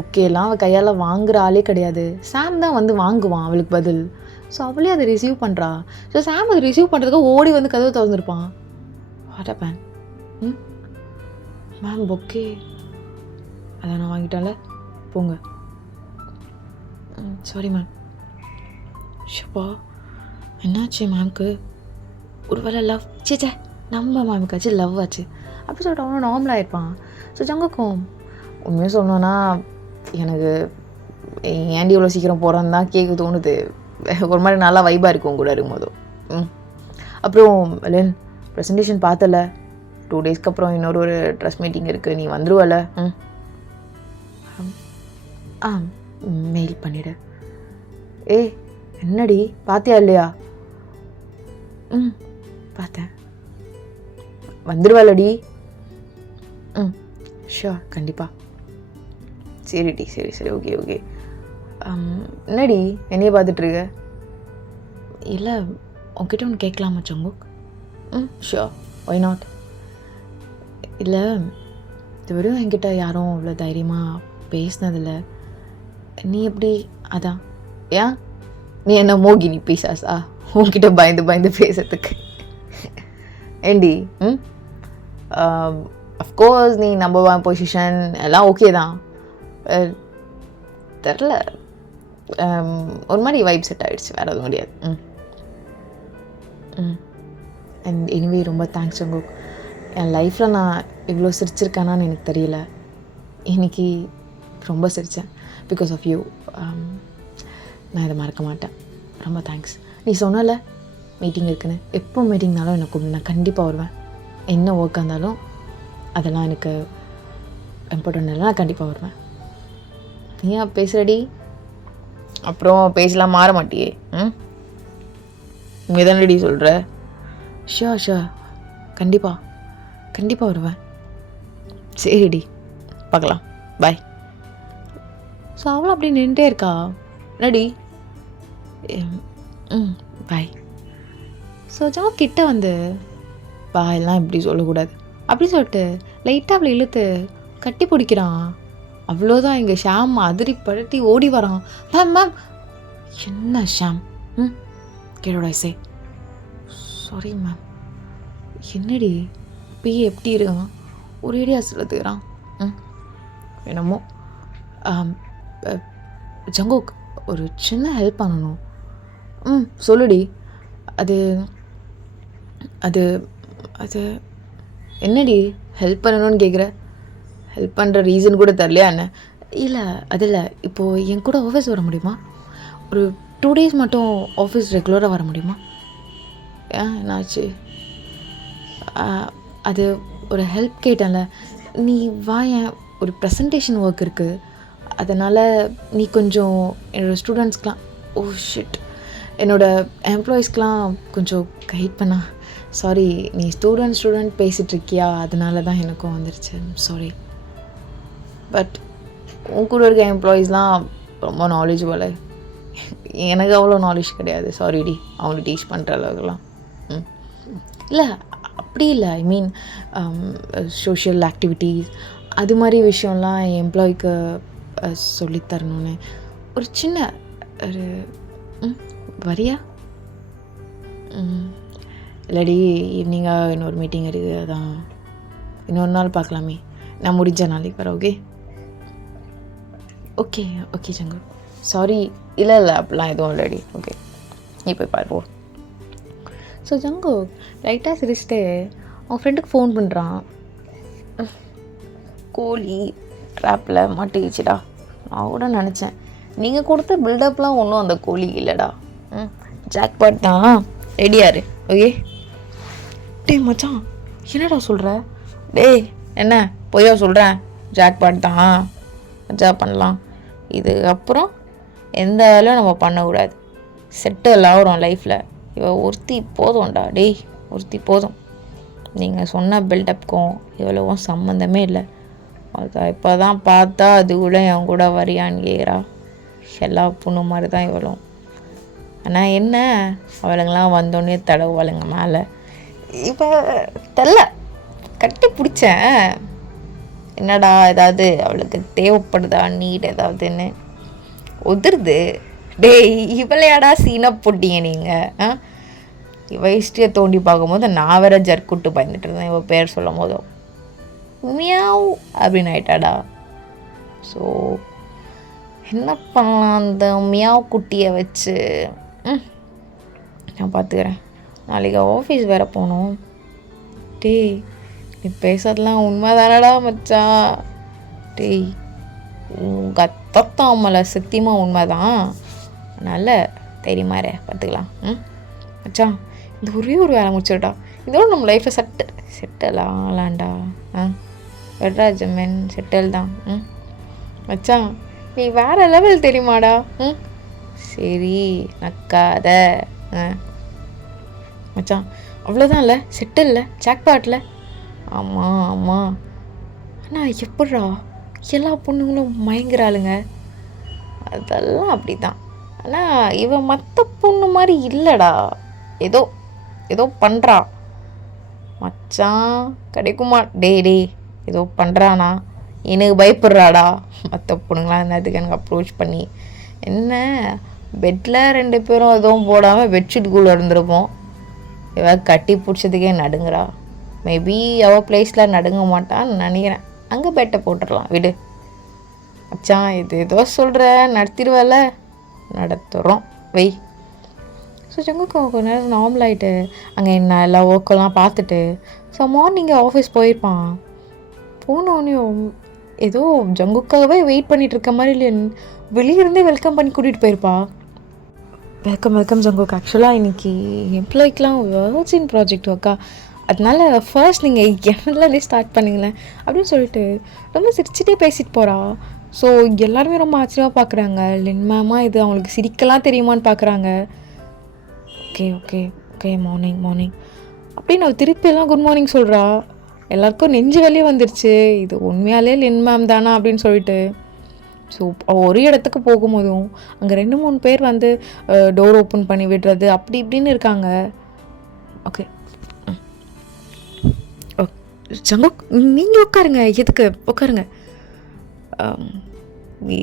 ஓகேலாம் அவள் கையால் வாங்குகிற ஆளே கிடையாது. சாம் தான் வந்து வாங்குவான் அவளுக்கு பதில். ஸோ அவளே அதை ரிசீவ் பண்ணுறா. ஸோ சாம் அதை ரிசீவ் பண்ணுறதுக்கு ஓடி வந்து கதவை திறந்துருப்பான். வாட்டப்பேன் மேம் பொக்கே அதான் நான் வாங்கிட்டேன்ல, போங்க. Sorry ma'am. ஷப்பா என்னாச்சு மேம்க்கு? ஒரு வேளை லவ் சேச்சே நம்ம மேமுக்காச்சு லவ் ஆச்சு அப்படி சொல்லிட்டு அவனும் நார்மலாக இருப்பான். ஸோ ஜங்குக்கும் உண்மையாக சொல்லணுன்னா எனக்கு ஏன்டி இவ்வளோ சீக்கிரம் போகிறான்னு தான் கேட்க தோணுது. ஒரு மாதிரி நல்லா வைபாக இருக்கும் கூட இருக்கும்போதும். அப்புறம் லென் ப்ரெசன்டேஷன் பார்த்தல, 2 டேஸ்க்கு அப்புறம் இன்னொரு ஒரு ட்ரெஸ் மீட்டிங் இருக்குது, நீ வந்துடுவல? மெயில் பண்ணிவிடு. ஏய் என்னடி பார்த்தியா இல்லையா? பார்த்தேன். வந்துடுவலடி? ஷோர் கண்டிப்பாக. சரிடி சரி சரி ஓகே ஓகே. என்னடி என்னையே பார்த்துட்ருக்க? இல்லை உங்ககிட்ட ஒன்று கேட்கலாமா ஜங்குக்? Sure Y not. இல்லை இதுவரையும் என்கிட்ட யாரும் அவ்வளோ தைரியமாக பேசினதில்ல. நீ எப்படி? அதான் ஏன் நீ என்ன மோகினி பீசாஸா உன்கிட்ட பயந்து பயந்து பேசுறதுக்கு? ஏண்டி அஃப்கோர்ஸ் நீ நம்பர் 1 பொசிஷன் எல்லாம் ஓகே தான். தெரில ஒரு மாதிரி வைப் செட் ஆகிடுச்சு, வேறு எதுவும் முடியாது. அண்ட் எனிவே ரொம்ப தேங்க்ஸ் ஜங்குக். என் லைஃப்பில் நான் இவ்வளோ சிரிச்சிருக்கேனான்னு எனக்கு தெரியல. இன்னைக்கு ரொம்ப சிரித்தேன் பிகாஸ் ஆஃப் யூ. நான் இதை மறக்க மாட்டேன். ரொம்ப தேங்க்ஸ். நீ சொன்னல மீட்டிங் இருக்குன்னு, எப்போ மீட்டிங்னாலும் எனக்கு நான் கண்டிப்பாக வருவேன். என்ன ஒர்க்காக இருந்தாலும் அதெல்லாம் எனக்கு இம்பார்ட்டன்ட் இல்லை, நான் கண்டிப்பாக வருவேன். நீ ஏன் பேசுகிறடி? அப்புறம் பேசலாம் மாற மாட்டியே. நீ தானடி சொல்கிற? ஷோர் ஷோர் கண்டிப்பாக கண்டிப்பாக வருவேன். சரிடி பார்க்கலாம், பாய். ஸோ அவளும் அப்படி நின்றுட்டே இருக்கா. ரெடி? பாய். ஸோ ஜாப் கிட்ட வந்து பாயெல்லாம் இப்படி சொல்லக்கூடாது அப்படி சொல்லிட்டு லைட்டாக அவளை இழுத்து கட்டி பிடிக்கிறான். அவ்வளோதான், இங்கே ஷாம் அதிரி படுத்தி ஓடி வரான். Ma'am ma'am. என்ன ஷாம்? கேடோட சே சாரி மேம். என்னடி பிஏ எப்படி இருக்கான்? ஒரேடியா சொல்லுறான். என்னமோ ஜங்குக், ஒரு சின்ன ஹெல்ப் பண்ணணும். சொல்லுடி. அது அது அது என்னடி ஹெல்ப் பண்ணணும்னு கேட்குற? ஹெல்ப் பண்ணுற ரீசன் கூட தரலையா என்ன? இல்லை அதில் இப்போது என் கூட ஆஃபீஸ் வர முடியுமா? ஒரு 2 days மட்டும் ஆஃபீஸ் ரெகுலராக வர முடியுமா? என்னாச்சு? அது ஒரு ஹெல்ப் கேட்டேன்ல, நீ வாயேன். ஒரு ப்ரெசன்டேஷன் ஒர்க் இருக்குது, அதனால் நீ கொஞ்சம் என்னோடய ஸ்டூடெண்ட்ஸ்க்கெலாம் ஷிட் என்னோடய எம்ப்ளாயீஸ்க்கெலாம் கொஞ்சம் கைட் பண்ணா. சாரி, நீ ஸ்டூடெண்ட் பேசிகிட்ருக்கியா, அதனால தான் எனக்கும் வந்துருச்சு. சாரி. பட் உன் கூட இருக்க எம்ப்ளாயீஸ்லாம் ரொம்ப நாலேஜபிள். எனக்கு அவ்வளோ நாலேஜ் கிடையாது. சாரிடி, அவங்கள டீச் பண்ணுற அளவுக்குலாம். இல்லை அப்படி இல்லை. ஐ மீன் சோஷியல் ஆக்டிவிட்டீஸ் அது மாதிரி விஷயம்லாம் என் எம்ப்ளாய்க்கு சொல்லித்தரணுன்னு ஒரு சின்ன ஒரு வரியா? இல்லாடி ஈவினிங்காக இன்னொரு மீட்டிங் இருக்குது, அதான் இன்னொரு நாள் பார்க்கலாமே. நான் முடிஞ்ச நாளைக்கு வரேன். Okay okay okay Jungkook. Sorry. இல்லை அப்படிலாம் எதுவும் இல்லடி. ஓகே நீ போய் பார்ப்போம். ஸோ ஜங்கு லைட்டாக சிரிச்சிட்டு அவன் ஃப்ரெண்டுக்கு ஃபோன் பண்ணுறான். கோழி ட்ராப்பில் மாட்டிக்கிச்சுடா. நான் கூட நினச்சேன் நீங்கள் கொடுத்த பில்டப்லாம் ஒன்றும் அந்த கோழி இல்லைடா. ஜாக்பாட் தான். ரெடியாரு. ஓகே. மச்சான் என்னடா சொல்கிற? என்ன பொய்யா சொல்கிறேன்? ஜாக்பாட் தான். மஜா பண்ணலாம். இதுக்கப்புறம் எந்த வேலையும் நம்ம பண்ணக்கூடாது. செட்டில் ஆகிறோம் லைஃப்பில். ஒருத்தி போதும்டா. ஒருத்தி போதும். நீங்கள் சொன்ன பில்டப்புக்கும் இவ்வளவும் சம்மந்தமே இல்லை. அதான் இப்போ தான் பார்த்தா அது கூட என் கூட வரியான்னு கேட்குறா. எல்லா பொண்ணு மாதிரி தான் இவ்வளவும். ஆனால் என்ன, அவளுங்கெல்லாம் வந்தோடனே தடவுவாளுங்க மேலே. இப்போ தெல்ல கட்டி பிடிச்சேன். என்னடா ஏதாவது அவளுக்கு தேவைப்படுதா, நீட் ஏதாவதுன்னு உதிருது. இவளையாடா சீனை போட்டீங்க நீங்கள்? இவ ஹிஸ்ட்ரியை தோண்டி பார்க்கும்போது நான் வேற ஜர்க்குட்டு பயந்துட்டு இருந்தேன். இவ பேர் சொல்லும் போதும் மியாவ் அப்படின்னு ஆயிட்டாடா. ஸோ என்ன பண்ணலாம் அந்த மியாவ் குட்டியை வச்சு? நான் பார்த்துக்கிறேன். நாளைக்கு ஆஃபீஸ் வேறு போகணும். நீ பேசுறதுலாம் உண்மை தானடா மச்சான். உங்கள் அத்தத்தாமலை சத்தியமாக உண்மை தான். அதனால் தெரியுமாரே பார்த்துக்கலாம். மச்சான் இந்த ஒரே ஒரு வேலை முடிச்சுடா, இதோட நம்ம லைஃப்பில் செட்டில் ஆகலாண்டா. வெட்ராஜமன் செட்டில் தான். மச்சான் நீ வேறு லெவல் தெரியுமாடா. சரி நக்காத. மச்சான் அவ்வளோதான் இல்லை, செட்டில் ஜாக்பாட்டில். ஆமாம். ஆனால் எப்பட்றா எல்லா பொண்ணுங்களும் மயங்குறாளுங்க? அதெல்லாம் அப்படி தான். ஆனால் இவன் மற்ற பொண்ணு மாதிரி இல்லைடா. ஏதோ பண்ணுறா. மச்சான் கிடைக்குமா? ஏதோ பண்ணுறானா? எனக்கு பயப்படுறாடா. மற்ற பொண்ணுங்களாம் என்னதுக்கு எனக்கு அப்ரோச் பண்ணி என்ன பெட்டில் 2 பேரும் எதுவும் போடாமல் பெட்ஷீட்டுக்குள்ளே இருந்திருப்போம். இவ கட்டி பிடிச்சதுக்கே நடுங்குறா. மேபி அவள் பிளேஸில் நடுங்க மாட்டான்னு நினைக்கிறேன். அங்கே பெட்டை போட்டுடலாம் விடு. மச்சான் இது ஏதோ சொல்கிற, நடத்திடுவால? நடத்துகிறோம் வை. ஸோ ஜங்குக்கு கொஞ்ச நேரம் நார்மல் ஆகிட்டு அங்கே என்ன எல்லா ஒர்க்கெல்லாம் பார்த்துட்டு ஸோ மார்னிங் ஆஃபீஸ் போயிருப்பான். போனோடனையும் ஏதோ ஜங்குக்காகவே வெயிட் பண்ணிகிட்டு இருக்க மாதிரி இல்லை, வெளியிருந்தே வெல்கம் பண்ணி கூட்டிகிட்டு போயிருப்பா. வெல்கம் ஜங்குக்கு. ஆக்சுவலாக இன்றைக்கி எம்ப்ளாய்க்கெலாம் வர்ஜின் ப்ராஜெக்ட் ஒர்க்கா, அதனால ஃபர்ஸ்ட் நீங்கள் என்னலேருந்தே ஸ்டார்ட் பண்ணிங்களேன் அப்படின்னு சொல்லிட்டு ரொம்ப சிரிச்சிட்டே பேசிட்டு போகிறா. ஸோ எல்லாருமே ரொம்ப ஆச்சரியமாக பார்க்குறாங்க. லின் மேமா இது அவங்களுக்கு சிரிக்கலாம் தெரியுமான்னு பார்க்குறாங்க. ஓகே மார்னிங் அப்படின்னு அவள் திருப்பியெல்லாம் குட் மார்னிங் சொல்கிறா. எல்லாருக்கும் நெஞ்சு வலியே வந்துருச்சு. இது உண்மையாலே லின் மேம் தானா அப்படின்னு சொல்லிட்டு. ஸோ அவள் ஒரு இடத்துக்கு போகும்போதும் அங்கே 2-3 பேர் வந்து டோர் ஓப்பன் பண்ணி விடுறது அப்படி இப்படின்னு இருக்காங்க. ஓகே ஜங்குக் நீங்கள் உட்காருங்க. எதுக்கு உட்காருங்க?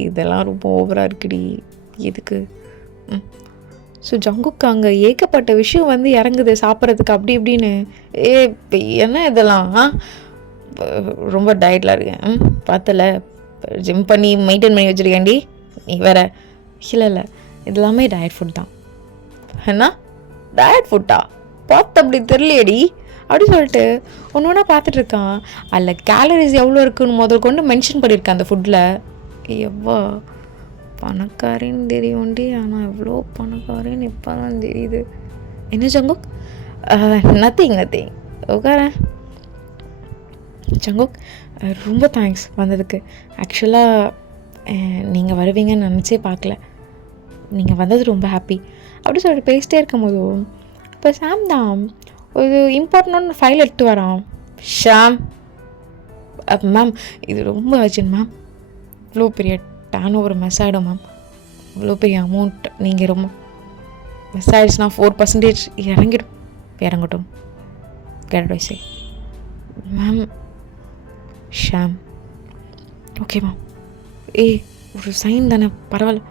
இதெல்லாம் ரொம்ப ஓவராக இருக்குடி. எதுக்கு? ஸோ ஜங்குக்கு அங்கே ஏகப்பட்ட விஷயம் வந்து இறங்குது சாப்பிட்றதுக்கு அப்படி இப்படின்னு. இப்போ என்ன இதெல்லாம் ரொம்ப டயட்டில் இருக்கேன் பார்த்தல, ஜிம் பண்ணி மெயின்டைன் பண்ணி வச்சுருக்கேன்டி நீ வேற. இல்லை இதெல்லாமே டயட் ஃபுட் தான். என்ன டயட் ஃபுட்டா பார்த்து அப்படி தெரியலையடி அப்படி சொல்லிட்டு ஒன்று ஒன்றா பார்த்துட்ருக்கான். அதில் கேலரிஸ் எவ்வளோ இருக்குன்னு முதல் கொண்டு மென்ஷன் பண்ணியிருக்கேன் அந்த ஃபுட்டில். எவ்வளோ பணக்காரின்னு தெரியும்டி, ஆனால் எவ்வளோ பணக்காரின்னு இப்போ தான் தெரியுது. என்ன ஜங்குக்? நத்திங் உட்காரேன். ஜங்குக் ரொம்ப தேங்க்ஸ் வந்ததுக்கு. ஆக்சுவலாக நீங்கள் வருவீங்கன்னு நினச்சே பார்க்கல, நீங்கள் வந்தது ரொம்ப ஹாப்பி அப்படி சொல்லிட்டு பேசிட்டே இருக்கும் போதும் இப்போ சாம் தான் ஒரு இம்பார்ட்டண்டான ஃபைல் எடுத்து வரான். ஷாம் மேம் இது ரொம்ப அர்ஜென்ட் மேம், இவ்வளோ பெரிய டேன் ஓவர் மிஸ் ஆகிடும் மேம், இவ்வளோ பெரிய அமௌண்ட் நீங்கள் ரொம்ப மிஸ் ஆகிடுச்சுன்னா 4% இறங்கட்டும் கேரட்வைஸே மேம். Sham okay ma'am. ஒரு சைன் தானே, பரவாயில்ல.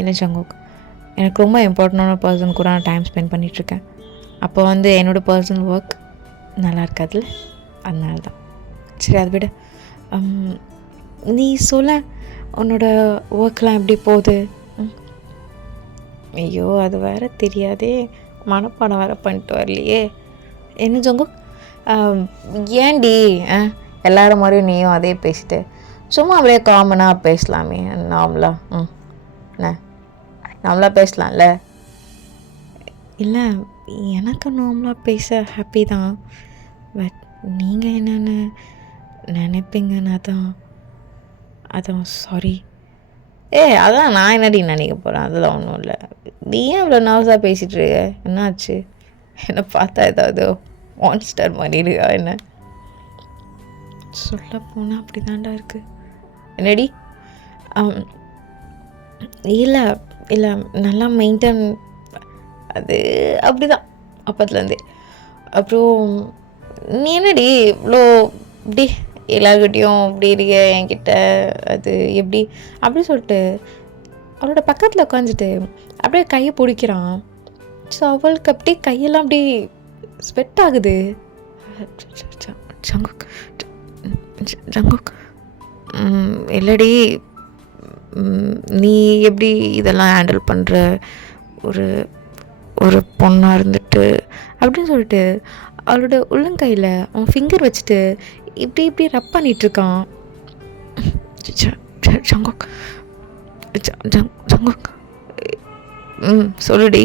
என்ன ஜங்குக், எனக்கு ரொம்ப இம்பார்ட்டண்டான பர்சன் கூட நான் டைம் ஸ்பெண்ட் பண்ணிகிட்ருக்கேன். அப்போ வந்து என்னோடய பர்சனல் ஒர்க் நல்லா இருக்காதுல்ல, அதனால தான். சரி அதை விட நீ சொல்ல உன்னோட ஒர்க்லாம் எப்படி போகுது? ஐயோ அது வேறு தெரியாதே, மனப்பாடம் வேறு பண்ணிட்டு வரலையே. என்ன ஜங்குக் ஏன்டி எல்லாரும் மாதிரியும் நீயும் அதே பேசிட்டு சும்மா அப்படியே காமனாக பேசலாமே, நார்மலாக நார்மலாக பேசலாம்ல. இல்லை எனக்கு நார்மலாக பேச ஹாப்பி தான், பட் நீங்கள் என்னென்னு நினைப்பீங்கன்னு அதான் சாரி. அதான் நான் என்னடி நினைக்க போகிறேன், அதெல்லாம் ஒன்றும் இல்லை. நீ ஏன் இவ்வளோ நர்வஸாக பேசிகிட்டு இருக்க? என்னாச்சு? என்னை பார்த்தா ஏதாவது மான்ஸ்டர் மாதிரி இருக்கா என்ன? சொல்ல போனால் அப்படி தாண்டா இருக்குது. என்னடி? இல்லை நல்லா மெயின்டைன், அது அப்படி தான் அப்பத்துலேருந்தே. அப்புறம் நீ என்னடி இவ்வளோ இப்படி எல்லாருக்கிட்டையும் இப்படி இருக்க என்கிட்ட, அது எப்படி அப்படி சொல்லிட்டு அவளோட பக்கத்தில் உட்காந்துட்டு அப்படியே கையை பிடிக்கிறான். ஸோ அவளுக்கு அப்படியே கையெல்லாம் அப்படி ஸ்வெட் ஆகுது. ஜங்குக் இல்லடி, நீ எப்படி இதெல்லாம் ஹேண்டில் பண்ணுற ஒரு பொண்ணாக இருந்துட்டு அப்படின்னு சொல்லிட்டு அவளோட உள்ளங்கையில் அவன் ஃபிங்கர் வச்சுட்டு இப்படி ரப் பண்ணிகிட்ருக்கான். ஜங்குக் ஜங்குக் சொல்லுடி.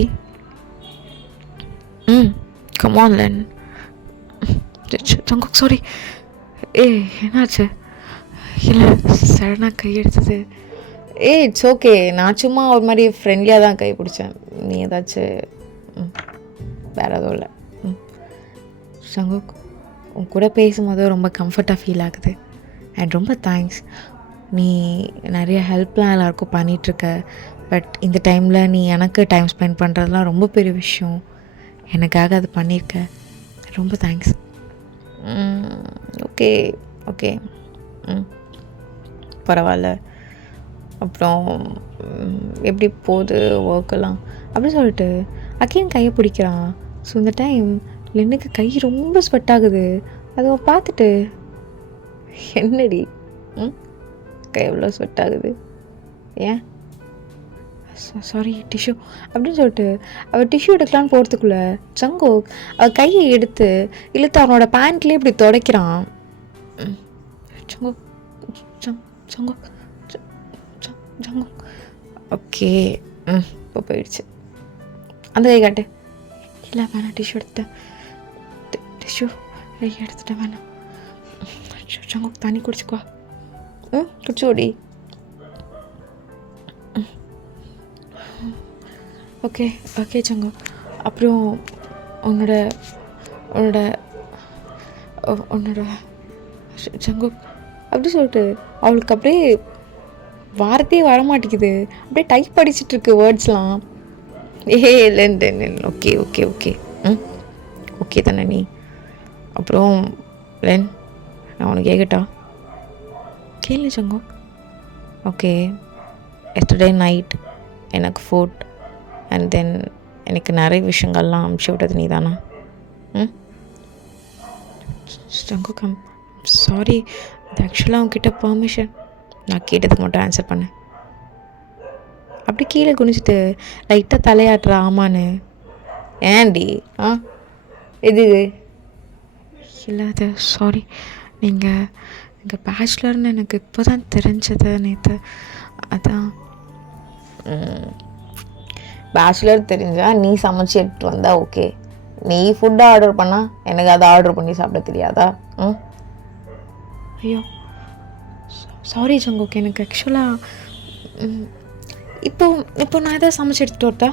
Come on len. Jungkook sorry. என்னாச்சு? இல்லை சடனாக கை எடுத்தது. இட்ஸ் ஓகே, நான் சும்மா ஒரு மாதிரி ஃப்ரெண்ட்லியாக தான் கை பிடிச்சேன். நீ ஏதாச்சும் வேறு எதுவும் இல்லை. ஜங்குக் உன் கூட பேசும்போது ரொம்ப கம்ஃபர்ட்டாக ஃபீல் ஆகுது. அண்ட் ரொம்ப தேங்க்ஸ். நீ நிறைய ஹெல்ப்லாம் எல்லாருக்கும் பண்ணிகிட்ருக்க, பட் இந்த டைமில் நீ எனக்கு டைம் ஸ்பெண்ட் பண்ணுறதுலாம் ரொம்ப பெரிய விஷயம். எனக்காக அது பண்ணியிருக்க, ரொம்ப தேங்க்ஸ். ஓகே பரவாயில்ல. அப்புறம் எப்படி போகுது ஒர்க்கெல்லாம் அப்படி சொல்லிட்டு அகைன் கையை பிடிக்கிறான். ஸோ இந்த டைம் லென்னுக்கு கை ரொம்ப ஸ்வெட் ஆகுது. அதை பார்த்துட்டு என்னடி கை எவ்வளோ ஸ்வெட் ஆகுது, ஏன்? சாரி டிஷ்யூ அப்படின்னு சொல்லிட்டு அவள் டிஷ்யூ எடுக்கலான்னு போகிறதுக்குள்ளே ஜங்குக் அவள் கையை எடுத்து இழுத்து அவனோட பேண்ட்லேயே இப்படி துடைக்கிறான். ஜங்குக் ஜங்குக் ஜங்குக் ஓகே இப்போ போயிடுச்சு. அந்த கை காட்டு. இல்லை வேணாம், டிஷ்யூ எடுத்துட்டேன், டிஷ்யூ எடுத்துட்டேன், வேணாம். ஜங்குக் தண்ணி குடிச்சுக்குவா. குடிச்சோடி. Okay Jungkook. அப்புறம் உன்னோட ஜங்குக் அப்படி சொல்லிட்டு அவளுக்கு அப்படியே வார்த்தையே வரமாட்டேங்குது. அப்படியே டைப் படிச்சுட்ருக்கு வேர்ட்ஸ்லாம். இல்லைன்னு ஓகே ஓகே தானே நீ? அப்புறம் லென் நான் உனக்கு கேட்கட்டா? கேளு ஜங்குக். ஓகே எஸ்டர்டே நைட் எனக்கு ஃபுட் அண்ட் தென் எனக்கு நிறைய விஷயங்கள்லாம் அமுச்சு விட்டது நீ தானா? Jungkook, I'm sorry. அது ஆக்சுவலாக அவங்ககிட்ட பெர்மிஷன். நான் கேட்டதுக்கு மட்டும் ஆன்சர் பண்ணேன். அப்படி கீழே குனிஞ்சிட்டு லைட்டாக தலையாட்டுற ஆமான்னு. ஏன்டி இது இல்லை, அது சாரி. நீங்கள் பேச்சுலர்னு எனக்கு இப்போ தான் தெரிஞ்சது நேற்று. அதான் பேச்சுலர் தெரிஞ்சால் நீ சமைச்சு எடுத்துகிட்டு வந்தா ஓகே. நீ ஃபுட்டை ஆர்டர் பண்ணால் எனக்கு அதை ஆர்டர் பண்ணி சாப்பிட தெரியாதா? ஐயோ சாரி ஜங்குக். எனக்கு ஆக்சுவலாக இப்போ நான் எதாவது சமைச்சு எடுத்துகிட்டு வரட்டா?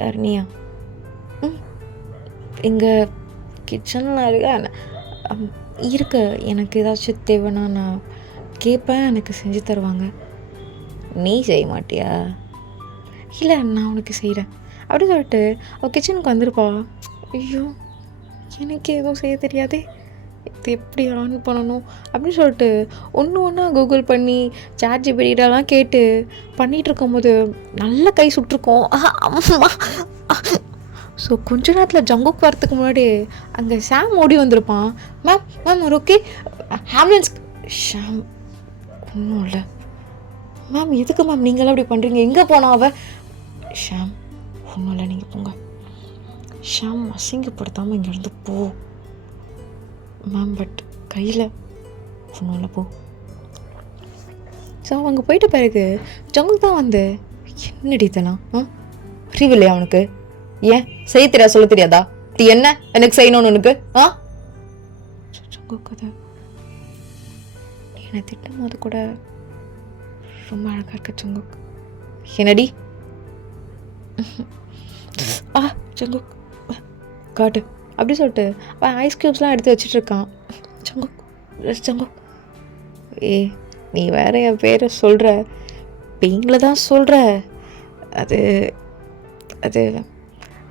யார், நீயா? எங்கள் கிச்சனில் இருக்கு. எனக்கு ஏதாச்சும் தேவைன்னா நான் கேட்பேன், எனக்கு செஞ்சு தருவாங்க. நீ செய்ய மாட்டியா? இல்லை, நான் உனக்கு செய்கிறேன் அப்படி சொல்லிட்டு அவள் கிச்சனுக்கு வந்திருப்பா. ஐயோ எனக்கு எதுவும் செய்ய தெரியாதே, இது எப்படி ஆன் பண்ணணும் அப்படின்னு சொல்லிட்டு ஒன்றா கூகுள் பண்ணி ChatGPTலாம் கேட்டு பண்ணிகிட்டு இருக்கும்போது நல்லா கை சுட்டிருக்கோம். அம்மா. ஸோ கொஞ்ச நேரத்தில் ஜங்குக் வரத்துக்கு முன்னாடி அங்கே ஷாம் ஓடி வந்திருப்பான். மேம் ஒரு ஓகே ஆம்புலன்ஸ். ஷாம் ஒன்றும் இல்லை மேம். எதுக்கு மேம் நீங்களாம் அப்படி பண்ணுறீங்க? எங்கே போனா அவ? ஷாம் ஒன்றும் இல்லை, நீங்கள் போங்க. ஷாம் அசிங்கப்படுத்தாமல் இங்கேருந்து போ மேம். பட் கையில் ஒன்றும் இல்லை, போ. ஸோ அவங்க போயிட்ட பிறகு ஜங்குக் தான் வந்து என்னடி இதெல்லாம் அறிவில்லையா அவனுக்கு? ஏன் செய்ய தெரியாது, சொல்ல தெரியாதா? நீ என்ன எனக்கு செய்யணும்னு உனக்கு? ஜங்குக் அதை நீ என்னை திட்டும் போது கூட ரொம்ப அழகாக இருக்க ஜங்குக். என்னடி? ஜங்குக் காட்டு அப்படி சொல்லிட்டு அவன் ஐஸ் க்யூப்ஸ்லாம் எடுத்து வச்சிட்ருக்கான். ஜங்குக் நீ வேற என் பேரை சொல்கிற, பெயிண்டில் தான் சொல்கிற. அது அது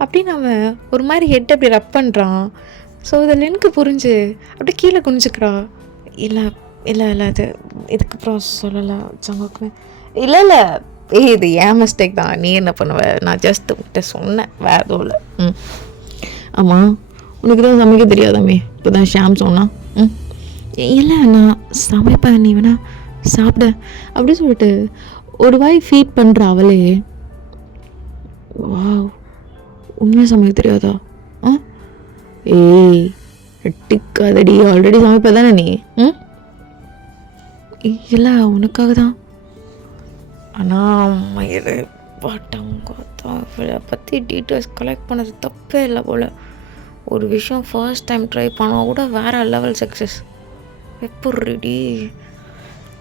அப்படின்னு அவன் ஒரு மாதிரி ஹெட் அப்படி ரப் பண்ணுறான். ஸோ இதில் எனக்கு புரிஞ்சு அப்படி கீழே குனிஞ்சுக்கிறா. இல்லை இல்லை இல்லை அது இதுக்கப்புறம் சொல்லலை ஜங்குக்னு. இல்லை இது ஏன் மிஸ்டேக் தான், நீ என்ன பண்ணுவ? நான் ஜஸ்ட் உங்கள்கிட்ட சொன்னேன், வேறு எதுவும் இல்லை. ஆமாம், உனக்கு தான் சமைக்க தெரியாதாமே, இப்போ தான் ஷாம் சொன்னான். இல்லை நான் சமைப்பேன், நீ வேணா சாப்பிட அப்படி சொல்லிட்டு ஒரு வாய் ஃபீட் பண்ணுற அவளே. வா, உண்மையாக சமைக்க தெரியாதா? ஏய் டிக்காதடி, ஆல்ரெடி சமைப்ப தானே நீ? இல்லை உனக்காக தான். ஆனால் மயிறு பாட்டாங்க தான் இவளை பற்றி டீட்டெயில்ஸ் கலெக்ட் பண்ணது தப்பே இல்லை போல். ஒரு விஷயம் ஃபர்ஸ்ட் டைம் ட்ரை பண்ணால் கூட வேறு லெவல் சக்ஸஸ். எப்படி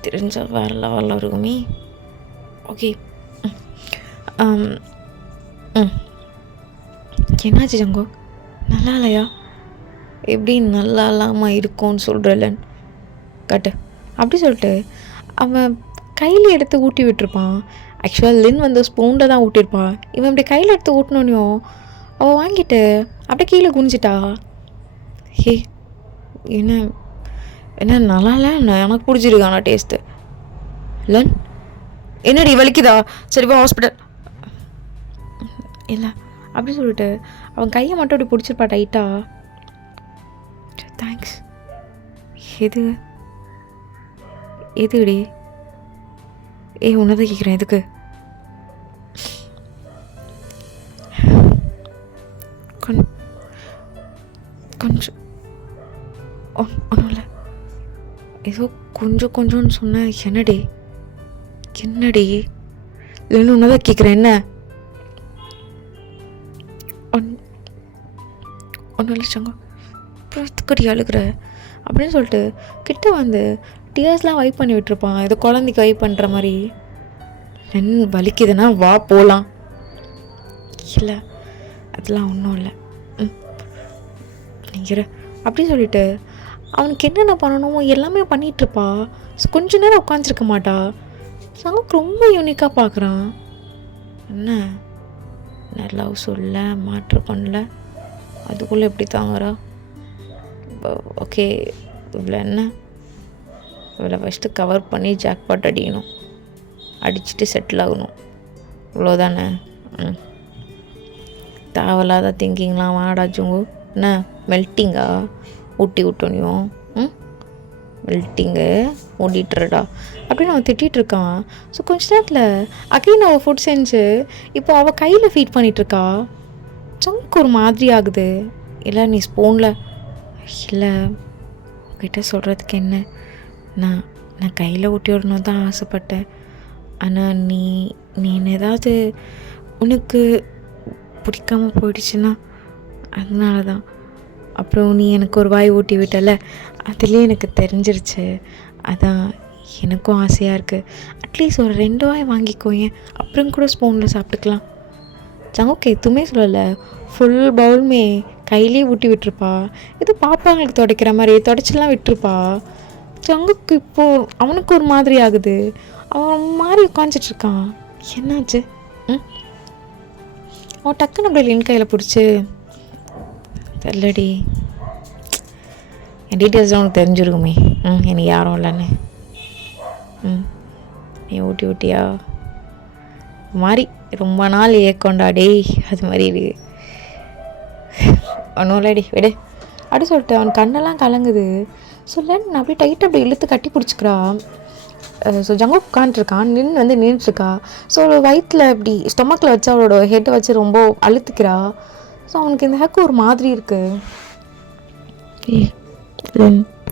தெரிஞ்சால் வேறு லெவலில் இருக்குமே. ஓகே என்னாச்சு ஜங்கோ? நல்லா இல்லையா? எப்படி நல்லா இல்லாமல் இருக்கும்னு சொல்கிறல்லன்னு கட்டு அப்படி சொல்லிட்டு அவன் கையில் எடுத்து ஊட்டி விட்டுருப்பான். ஆக்சுவலாக லின் வந்து ஸ்பூனில் தான் ஊட்டியிருப்பான். இவன் இப்படி கையில் எடுத்து ஊட்டினோனையும் அவள் வாங்கிட்டு அப்படியே கீழே குனிஞ்சிட்டா. ஹே என்ன நல்லா இல்லை, எனக்கு பிடிச்சிருக்கு ஆனால் டேஸ்ட்டு. லன் என்னடி வலிக்குதா? சரிப்பா ஹாஸ்பிட்டல். இல்லை அப்படி சொல்லிட்டு அவன் கையை மட்டும் அப்படி பிடிச்சிருப்பா டைட்டா. தேங்க்ஸ். எதுடி? உன்னதான் கேட்குறேன், எதுக்கு? கொஞ்சம் ஒன்றும் இல்லை, ஏதோ கொஞ்சம்னு சொன்னேன். என்னடி இல்லைன்னு ஒன்றதான் கேட்குறேன். என்ன? ஒன்றும் இல்லை சங்கோ, அப்புறத்துக்கடி அழுகிற அப்படின்னு சொல்லிட்டு கிட்ட வந்து டியர்ஸ்லாம் வைப் பண்ணி விட்டுருப்பான். ஏதோ குழந்தைக்கு வைப் பண்ணுற மாதிரி. என்ன வலிக்குதுன்னா வா போகலாம். இல்லை அதெல்லாம் ஒன்றும் இல்லை, நீங்கள் அப்படின்னு சொல்லிட்டு அவனுக்கு என்னென்ன பண்ணணுமோ எல்லாமே பண்ணிகிட்ருப்பா. கொஞ்ச நேரம் உட்காந்துருக்க மாட்டா. சங்குக்கு ரொம்ப யூனிக்காக பார்க்குறான். என்ன லவ் சொல்ல மாற்று பண்ணல, அதுக்குள்ளே எப்படி தாங்குறா? ஓகே இவ்வளோ என்ன, இவ்வளோ ஃபஸ்ட்டு கவர் பண்ணி ஜாக்பாட் அடிக்கணும், அடிச்சுட்டு செட்டில் ஆகணும், இவ்வளோதானே. தேவையில்லாத திங்கிங்லாம் வாடா ஜுங்கு. என்ன மெல்ட்டிங்கா ஊட்டி விட்டோனியும்? மெல்ட்டிங்கு ஓடிட்டுருடா அப்படின்னு அவன் திட்டிகிட்டு இருக்கான். ஸோ கொஞ்ச நேரத்தில் அகைன் அவள் ஃபுட் செஞ்சு இப்போ அவள் கையில் ஃபீட் பண்ணிகிட்ருக்கா. ஜங்குக்கு ஒரு மாதிரி ஆகுது. இல்லை நீ ஸ்பூனில் இல்லை உங்ககிட்ட சொல்கிறதுக்கு என்ன, நான் கையில் ஊட்டி விடணும் தான் ஆசைப்பட்டேன். ஆனால் நீ என்ன ஏதாவது உனக்கு பிடிக்காமல் போயிடுச்சுன்னா அதனால தான். அப்புறம் நீ எனக்கு ஒரு வாய் ஊட்டி விட்டல, அதுலேயே எனக்கு தெரிஞ்சிருச்சு. அதான் எனக்கும் ஆசையாக இருக்குது. அட்லீஸ்ட் ஒரு 2 வாய் வாங்கிக்கோயேன், அப்புறம் கூட ஸ்பூனில் சாப்பிட்டுக்கலாம். ஜங்குக்கு எதுவுமே சொல்லலை. ஃபுல் பவுலுமே கையிலே ஊட்டி விட்டுருப்பா. இது பாப்பாங்களுக்கு துடைக்கிற மாதிரி துடைச்சிலாம் விட்டுருப்பா. ஜங்குக்கு இப்போது அவனுக்கு ஒரு மாதிரி ஆகுது. அவன் மாதிரி உட்காந்துட்ருக்கான். என்னாச்சு? அவன் டக்குன்னு அப்படி லின் கையில் பிடிச்சி, தெரியலடி, என் டீட்டெயில்ஸ் தான் உனக்கு தெரிஞ்சிருக்குமே. எனக்கு யாரும் இல்லைன்னு. நீ ஊட்டி ஊட்டியா மாதிரி ரொம்ப நாள் ஏக்கொண்டாடே அது மாதிரி இருக்கு. ஒன்றும் இல்லடி விடு அப்படி சொல்லிட்டு அவன் கண்ணெல்லாம் கலங்குது. சொல்லன்னு நான் அப்படியே டைட்டாக அப்படி இழுத்து கட்டி பிடிச்சிக்கிறா. ஸோ ஜங்கு உட்காந்துருக்கான், நின்றுட்டுருக்கா. ஸோ அவளோட வயிற்றில் இப்படி ஸ்டொமக்கில் வச்சு அவளோட ஹெட்டை வச்சு ரொம்ப அழுத்துக்கிறா. ஸோ அவனுக்கு இந்த ஹேக்கு ஒரு மாதிரி இருக்குது.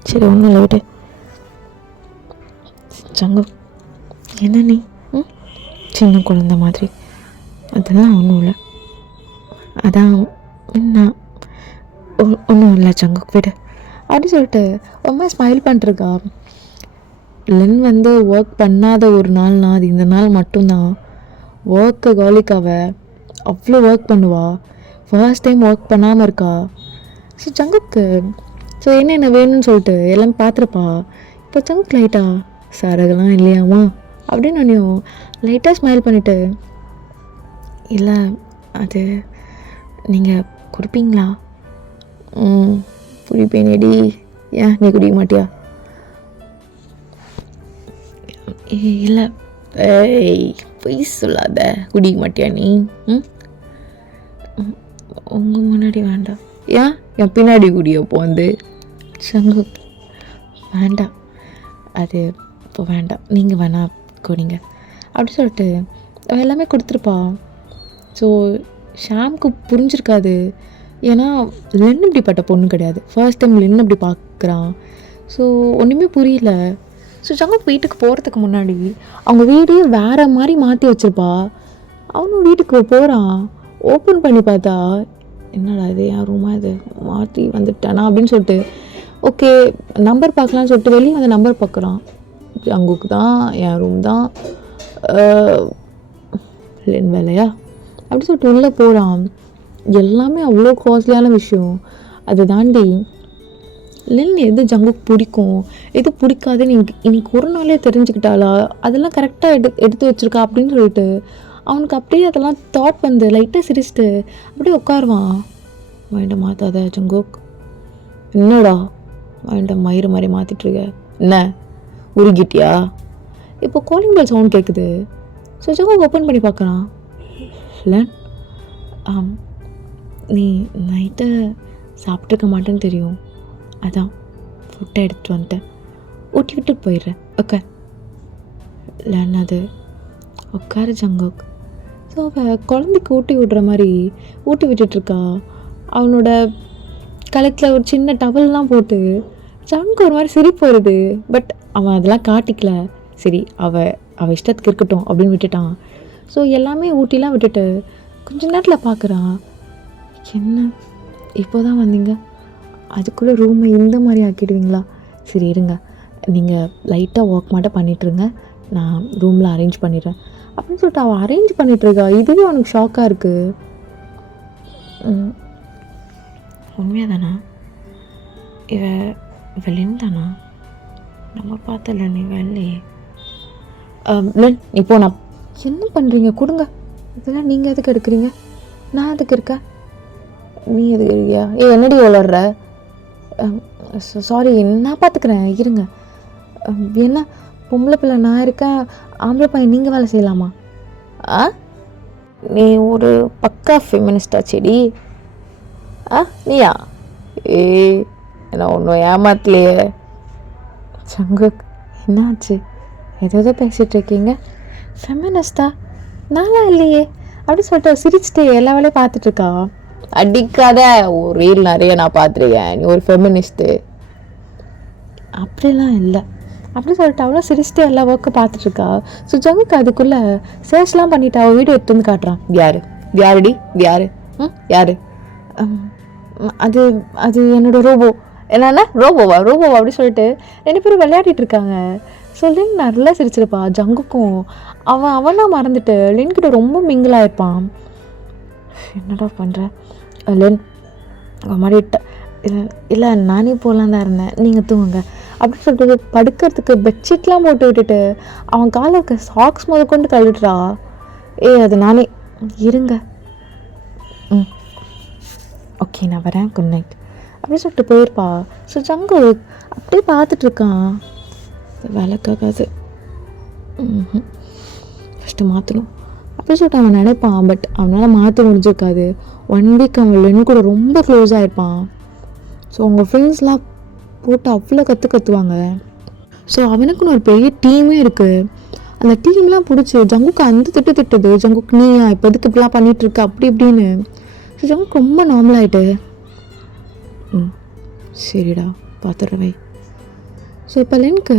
சரி ஒன்றும் இல்லை விட்டு. ஜங்கு என்ன நீ சின்ன குழந்த மாதிரி? அதெல்லாம் ஒன்றும் இல்லை. அதான் நான் ஒன்றும் இல்லை ஜங்கு விடு அப்படி சொல்லிட்டு ரொம்ப ஸ்மைல் பண்ணிருக்கா. லென் ஒர்க் பண்ணாத ஒரு நாள்னா அது இந்த நாள் மட்டும்தான். ஒர்க்கு காலிக்காவ அவ்வளோ ஒர்க் பண்ணுவா. ஃபர்ஸ்ட் டைம் ஒர்க் பண்ணாமல் இருக்கா. ஸோ ஜங்குக்கு ஸோ என்னென்ன வேணும்னு சொல்லிட்டு எல்லாம் பார்த்துருப்பா. இப்போ ஜங்குக்கு லைட்டாக சரகெல்லாம் இல்லையாமா அப்படின்னு நானும் லைட்டாக ஸ்மைல் பண்ணிவிட்டு, இல்லை அது நீங்கள் குடிப்பீங்களா? குடிப்பேனேடி. ஏன் நீ குடிக்க மாட்டியா? இல்லை பொய் சொல்லாத, குடிக்க மாட்டியா நீ? உங்கள் முன்னாடி வேண்டாம். ஏன் என் பின்னாடி குடியப்போ சங்கு வேண்டாம், அது இப்போ வேண்டாம், நீங்கள் வேணா குடிங்க அப்படி சொல்லிட்டு அவள் எல்லாமே கொடுத்துருப்பா. ஸோ ஷாம்க்கு புரிஞ்சிருக்காது. ஏன்னா லென் இப்படிப்பட்ட பொண்ணு கிடையாது. ஃபர்ஸ்ட் டைம் லென் அப்படி பார்க்குறான். ஸோ ஒன்றுமே புரியல. ஸோ ஜங்குக் வீட்டுக்கு போகிறதுக்கு முன்னாடி அவங்க வீடே வேறு மாதிரி மாற்றி வச்சுருப்பா. அவனும் வீட்டுக்கு போகிறான். ஓப்பன் பண்ணி பார்த்தா, என்னடா இது என் ரூமா, இது மாற்றி வந்துட்டானா அப்படின்னு சொல்லிட்டு ஓகே நம்பர் பார்க்கலான்னு சொல்லிட்டு வெளியே வந்து நம்பர் பார்க்குறான். ஜங்குக்கு தான், என் ரூம் தான், லென் வேலையா அப்படி சொல்லிட்டு உள்ளே போகிறான். எல்லாமே அவ்வளோ காஸ்ட்லியான விஷயம். அதை தாண்டி லென் எது ஜங்குக்கு பிடிக்கும் எது பிடிக்காதுன்னு இன்னைக்கு ஒரு நாளே தெரிஞ்சுக்கிட்டாளா, அதெல்லாம் கரெக்டாக எடுத்து வச்சுருக்கா அப்படின்னு சொல்லிட்டு அவனுக்கு அப்படியே அதெல்லாம் தாட் லைட்டாக சிரிச்சிட்டு அப்படியே உட்காருவான். மைண்டை மாற்றாத ஜங்குக். என்னடா மைண்டை மயிறு மாதிரி மாற்றிட்டுருக்க? என்ன உருகிட்டியா? இப்போ காலிங் பெல் சவுண்ட் கேட்குது. ஸோ ஜங்குக் ஓப்பன் பண்ணி பார்க்குறான். லென் நீ நைட்டை சாப்பிட்ருக்க மாட்டேன்னு தெரியும், அதான் ஃபுட்டை எடுத்துகிட்டு வந்துட்டேன், ஊட்டி விட்டுட்டு போயிடுறேன், ஓகே? இல்லைன்னு அது உட்காரு ஜங்குக். ஸோ அவள் குழந்தைக்கு ஊட்டி விடுற மாதிரி ஊட்டி விட்டுட்ருக்கா. அவனோட கழுத்தில் ஒரு சின்ன டவல்லாம் போட்டு ஜங்குக்கு ஒரு மாதிரி சிரிப்பு வருது. பட் அவன் அதெல்லாம் காட்டிக்கல. சரி அவள் இஷ்டத்துக்கு இருக்கட்டும் அப்படின்னு விட்டுட்டான். ஸோ எல்லாமே ஊட்டிலாம் விட்டுட்டு கொஞ்ச நேரத்தில் பார்க்குறான். என்ன இப்போ தான் வந்தீங்க, அதுக்குள்ளே ரூமை இந்த மாதிரி ஆக்கிடுவீங்களா? சரி இருங்க, நீங்கள் லைட்டாக ஒர்க் மட்டும் பண்ணிகிட்ருங்க, நான் ரூமில் அரேஞ்ச் பண்ணிடுறேன் அப்படின்னு சொல்லிட்டு அவள் அரேஞ்ச் பண்ணிகிட்ருக்கா. இதுவே அவனுக்கு ஷாக்காக இருக்குது. உண்மையாக தானா? இவன் தானா? நம்ம பார்த்தல நீ வெள்ளையே. இப்போ நான் என்ன பண்ணுறீங்க? கொடுங்க, இதெல்லாம் நீங்கள் எதுக்கு எடுக்கிறீங்க? நான் எதுக்கு இருக்கேன்? நீ எதுக்கு இருக்கியா? என்னடி வளர்ற? சாரி, நான் பார்த்துக்கிறேன், இருங்க. என்ன பொம்பளை பிள்ளை நான் இருக்கேன், ஆம்பளை பையன் நீங்கள் வேலை செய்யலாமா? நீ ஒரு பக்கா ஃபெமினிஸ்டா செடி. நீயா? ஏய், என்ன ஒன்றும் ஏமாத்தலையே. சங்குக், என்னாச்சு? ஏதோ பேசிகிட்டு இருக்கீங்க. ஃபெமினிஸ்டா? நான்லாம் இல்லையே அப்படி சொல்லிட்டு சிரிச்சுட்டு எல்லா வேலையும் பார்த்துட்ருக்கா. அடிக்காத, ஒரு ரீல் நிறைய நான் பார்த்துருக்கேன், நீ ஒரு ஃபெமினிஸ்ட்டு. அப்படிலாம் இல்லை அப்படி சொல்லிட்டு அவ்வளோ சிரிச்சுட்டு எல்லா ஒர்க்கும் பார்த்துட்ருக்கா. ஸோ ஜங்குக்கு அதுக்குள்ளே சர்ச்லாம் பண்ணிவிட்டு அவள் வீடியோ எடுத்து வந்து காட்டுறான். யாருடி யாரு? யாரு? அது அது என்னோட ரோபோ. என்னன்னா ரோபோவா அப்படி சொல்லிட்டு 2 பேரும் விளையாடிட்டு இருக்காங்க. ஸோ லின் நல்லா சிரிச்சிருப்பா. ஜங்குக்கும் அவனா மறந்துட்டு லின்கிட்ட ரொம்ப மிங்கிள் ஆயிருப்பான். என்னடா பண்ணுற லின்? மாதிரி இல்லை நானே போகலாம் தான் இருந்தேன், நீங்கள் தூங்குங்க அப்படின்னு சொல்லிட்டு படுக்கிறதுக்கு பெட்ஷீட்லாம் போட்டு விட்டுட்டு அவன் காலில் இருக்க சாக்ஸ் முத கொண்டு கழுவிட்டுறா. அது நானே இருங்க. ஓகே நான் வரேன், குட் நைட் அப்படின்னு சொல்லிட்டு போயிருப்பா. ஸோ ஜங்கு அப்படியே பார்த்துட்ருக்கான். வேலைக்காகாது, ஃபஸ்ட்டு மாற்றணும் அப்படின்னு சொல்லிட்டு அவன் நினைப்பான். பட் அவனால் மாற்ற முடிஞ்சிருக்காது. 1 வீக் அவன் லென் கூட ரொம்ப க்ளோஸ் ஆகிருப்பான். ஸோ அவங்க ஃப்ரெண்ட்ஸ்லாம் போட்டு அவ்வளோ கற்றுவாங்க. ஸோ அவனுக்குன்னு ஒரு பெரிய டீமே இருக்குது. அந்த டீம்லாம் பிடிச்சி ஜங்குக்கு அந்த திட்டுது. ஜங்குக்கு நீயா இப்போ எதுக்கு இப்படிலாம் பண்ணிகிட்ருக்க அப்படி இப்படின்னு. ஸோ ஜங்குக்கு ரொம்ப நார்மல் ஆகிட்டு, சரிடா பார்த்துடுறவை. ஸோ இப்போ லென்க்கு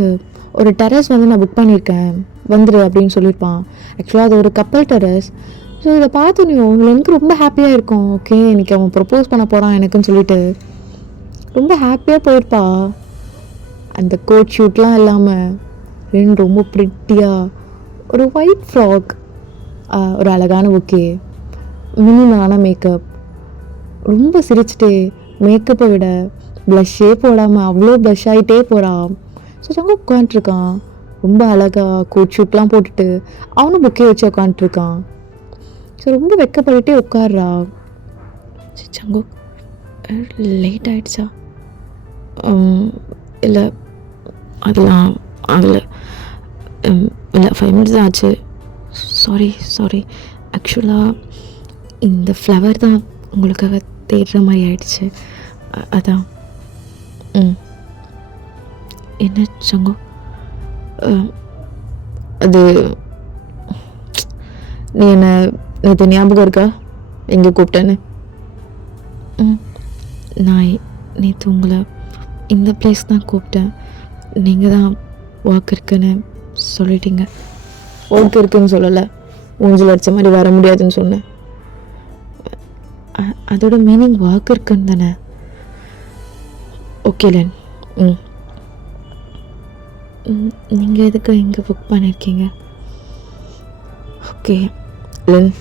ஒரு டெரஸ் வந்து நான் புக் பண்ணியிருக்கேன், வந்துடு அப்படின்னு சொல்லியிருப்பான். ஆக்சுவலாக அது ஒரு கப்பல் டெரஸ். ஸோ இதை பார்த்தோன்னையும் லென்க்கு ரொம்ப ஹாப்பியாக இருக்கும். ஓகே இன்றைக்கி அவன் ப்ரப்போஸ் பண்ண போகிறான் எனக்குன்னு சொல்லிட்டு ரொம்ப ஹாப்பியாக போயிருப்பா. அந்த கோட் ஷூட்லாம் இல்லாமல் லென் ரொம்ப ப்ரிட்டியாக ஒரு ஒயிட் ஃப்ராக், ஒரு அழகான ஓகே, மினிமலான மேக்கப், ரொம்ப சிரிச்சுட்டே மேக்கப்பை விட ப்ளஷ்ஷே போடாமல் அவ்வளோ ப்ளஷ் ஆகிட்டே போகிறான். ஸோ ஜங்கு உட்காண்ட்ருக்கான் ரொம்ப அழகாக கோட் ஷூட்லாம் போட்டுட்டு. அவனும் புக்கே வச்சு உட்காண்ட்ருக்கான். ஸோ ரொம்ப வெக்கப்பட்டுட்டே உட்கார்றா. ஜங்கு லேட் ஆகிடுச்சா? இல்லை அதெல்லாம் அதில் இல்லை 5 minutes தான் ஆச்சு. சாரி ஆக்சுவலாக இந்த ஃப்ளவர் தான் உங்களுக்காக தேடுற மாதிரி ஆயிடுச்சு, அதான். என்ன சங்கோ? அது நீ என்ன நேற்று ஞாபகம் இருக்கா எங்கே கூப்பிட்டேன்னு? நான் நேற்று உங்களை இந்த பிளேஸ் தான் கூப்பிட்டேன், நீங்கள் தான் ஒர்க் இருக்குன்னு சொல்லிட்டீங்க. ஒர்க் இருக்குன்னு சொல்லலை, ஊஞ்சல் அடித்த மாதிரி வர முடியாதுன்னு சொன்னேன். அதோட மீனிங் ஒர்க் இருக்குன்னு தானே? ஓகே லென், நீங்கள் எதுக்கு இங்கே புக் பண்ணியிருக்கீங்க? ஓகே லென்,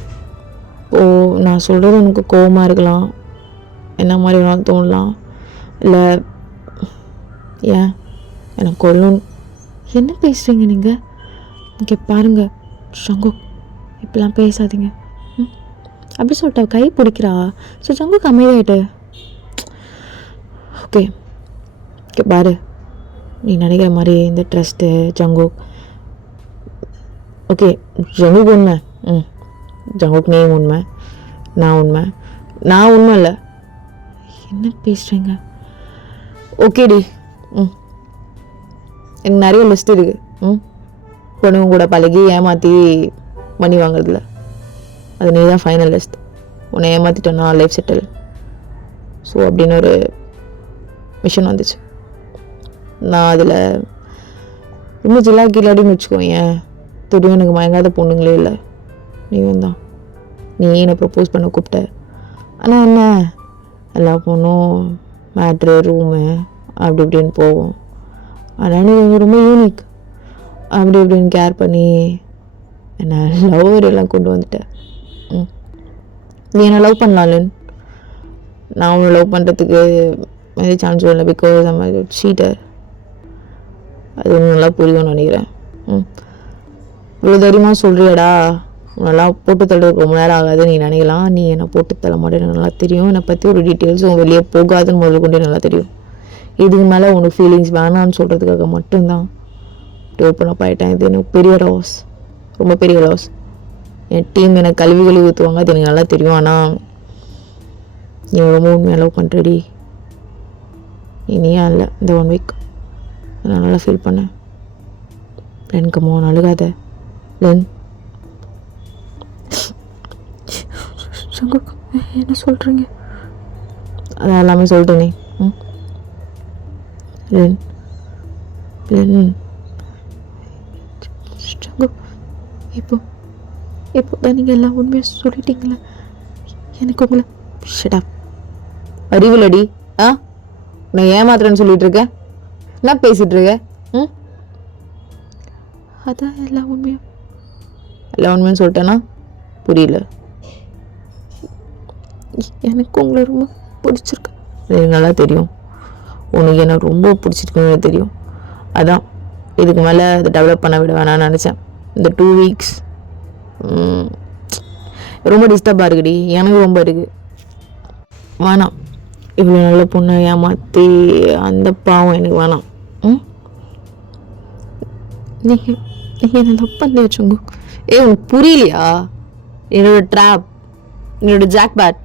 நான் சொல்கிறது உனக்கு கோவமாக இருக்கலாம், என்ன மாதிரி வேணாலும் தோணலாம், இல்லை ஏன் எனக்கு கொள்ளணும். என்ன பேசுகிறீங்க நீங்கள்? இங்கே பாருங்கள் ஷங்கு, இப்படிலாம் பேசாதீங்க அப்படி சொல்லிட்டு கை பிடிக்கிறா. ஸோ ஜங்குக்கு அமைதியாயிட்டு, ஓகே பாரு நீ நினைக்கிற மாதிரி இந்த ட்ரஸ்ட்டு ஜங்கு, ஓகே ஜங்குக்கு உண்மை, ஜங்குக்கு நீ உண்மை, நான் உண்மை இல்லை. என்ன பேசுகிறீங்க? ஓகேடி, எனக்கு நிறைய லிஸ்ட் இருக்குது. பொண்ணுங்க கூட பழகி ஏமாற்றி மணி வாங்குறதுல அது நீ தான் ஃபைனல் லிஸ்ட். உன்னை ஏமாற்றிட்டோன்னா லைஃப் செட்டில். ஸோ அப்படின்னு ஒரு மிஷன் வந்துச்சு. நான் அதில் ரொம்ப ஜில்லா கீழாடின்னு வச்சுக்கோங்க. துடியும் எனக்கு மயங்காத பொண்ணுங்களே இல்லை, நீயும் தான். நீ என்னை ப்ரப்போஸ் பண்ண கூப்பிட்ட. ஆனால் என்ன எல்லா பொண்ணும் மேட்ரு ரூமு அப்படி இப்படின்னு போவோம். ஆனால் நீ ரொம்ப யூனிக், அப்படி இப்படின்னு கேர் பண்ணி என்னை லவ் எல்லாம் கொண்டு வந்துட்டேன். நீ என்னை லவ் பண்ணலான்னு நான் உன்னை லவ் பண்ணுறதுக்கு எந்த சான்ஸும் இல்லை, பிகாஸ் ஐம் a cheater. அது ஒன்று நல்லா புரியும்னு நினைக்கிறேன். இவ்வளோ தைரியமாக சொல்கிறியடா, உன்னெல்லாம் போட்டு தள்ளுறதுக்கு ரொம்ப நேரம் ஆகாது நீ நினைக்கலாம். நீ என்னை போட்டு தள்ள மாட்டேன்னு நல்லா தெரியும். என்னை பற்றி ஒரு டீட்டெயில்ஸும் வெளியே போகாதுன்னு முதல்ல கொண்டு நல்லா தெரியும். இதுக்கு மேலே உனக்கு ஃபீலிங்ஸ் வேணான்னு சொல்கிறதுக்காக மட்டும்தான் இப்படி ஓப்பன் அப் ஆகிட்டேன். இது எனக்கு பெரிய லாஸ், ரொம்ப பெரிய லாஸ். என் டீம் எனக்கு கழுவி ஊற்றுவாங்க, அது எனக்கு நல்லா தெரியும். ஆனால் நீ ரொம்ப உண்மையாக லவ் பண்ணுறடி. இனியா இல்லை இந்த 1 வீக் நான் நல்லா ஃபீல் பண்ணேன். எனக்கு மோன் அழுகாத லென். என்ன சொல்கிறீங்க? அதான் எல்லாமே சொல்லிட்டேனே. லென் லென் இப்போ தான் நீங்கள் எல்லாம் உண்மையாக சொல்லிட்டீங்களே, எனக்கு உங்களை ஷட் அப். அறிவுலடி. உன்னை ஏமாத்துறேன்னு சொல்லிட்டு இருக்க, என்ன பேசிட்டு இருக்க? அதான் எல்லாம் உண்மையும் சொல்லிட்டேன்னா புரியல. எனக்கு உங்களை ரொம்ப பிடிச்சிருக்கு. எனக்கு நல்லா தெரியும் உனக்கு என்ன ரொம்ப பிடிச்சிருக்குன்னு தெரியும். அதான் இதுக்கு மேலே அதை டெவலப் பண்ண விட வேணான்னு நினச்சேன். இந்த 2 வீக்ஸ் ரொம்ப டிஸ்டர்பாக இருக்குடி, எனக்கு ரொம்ப இருக்குது. வேணாம், இவ்வளோ நல்ல பொண்ணை ஏமாற்றி அந்த பாவம் எனக்கு வேணாம். நீங்கள் என்ன லவ் பண்ணி வச்சுங்க. உனக்கு புரியலையா? என்னோட ட்ராப், என்னோட ஜாக்பேட்.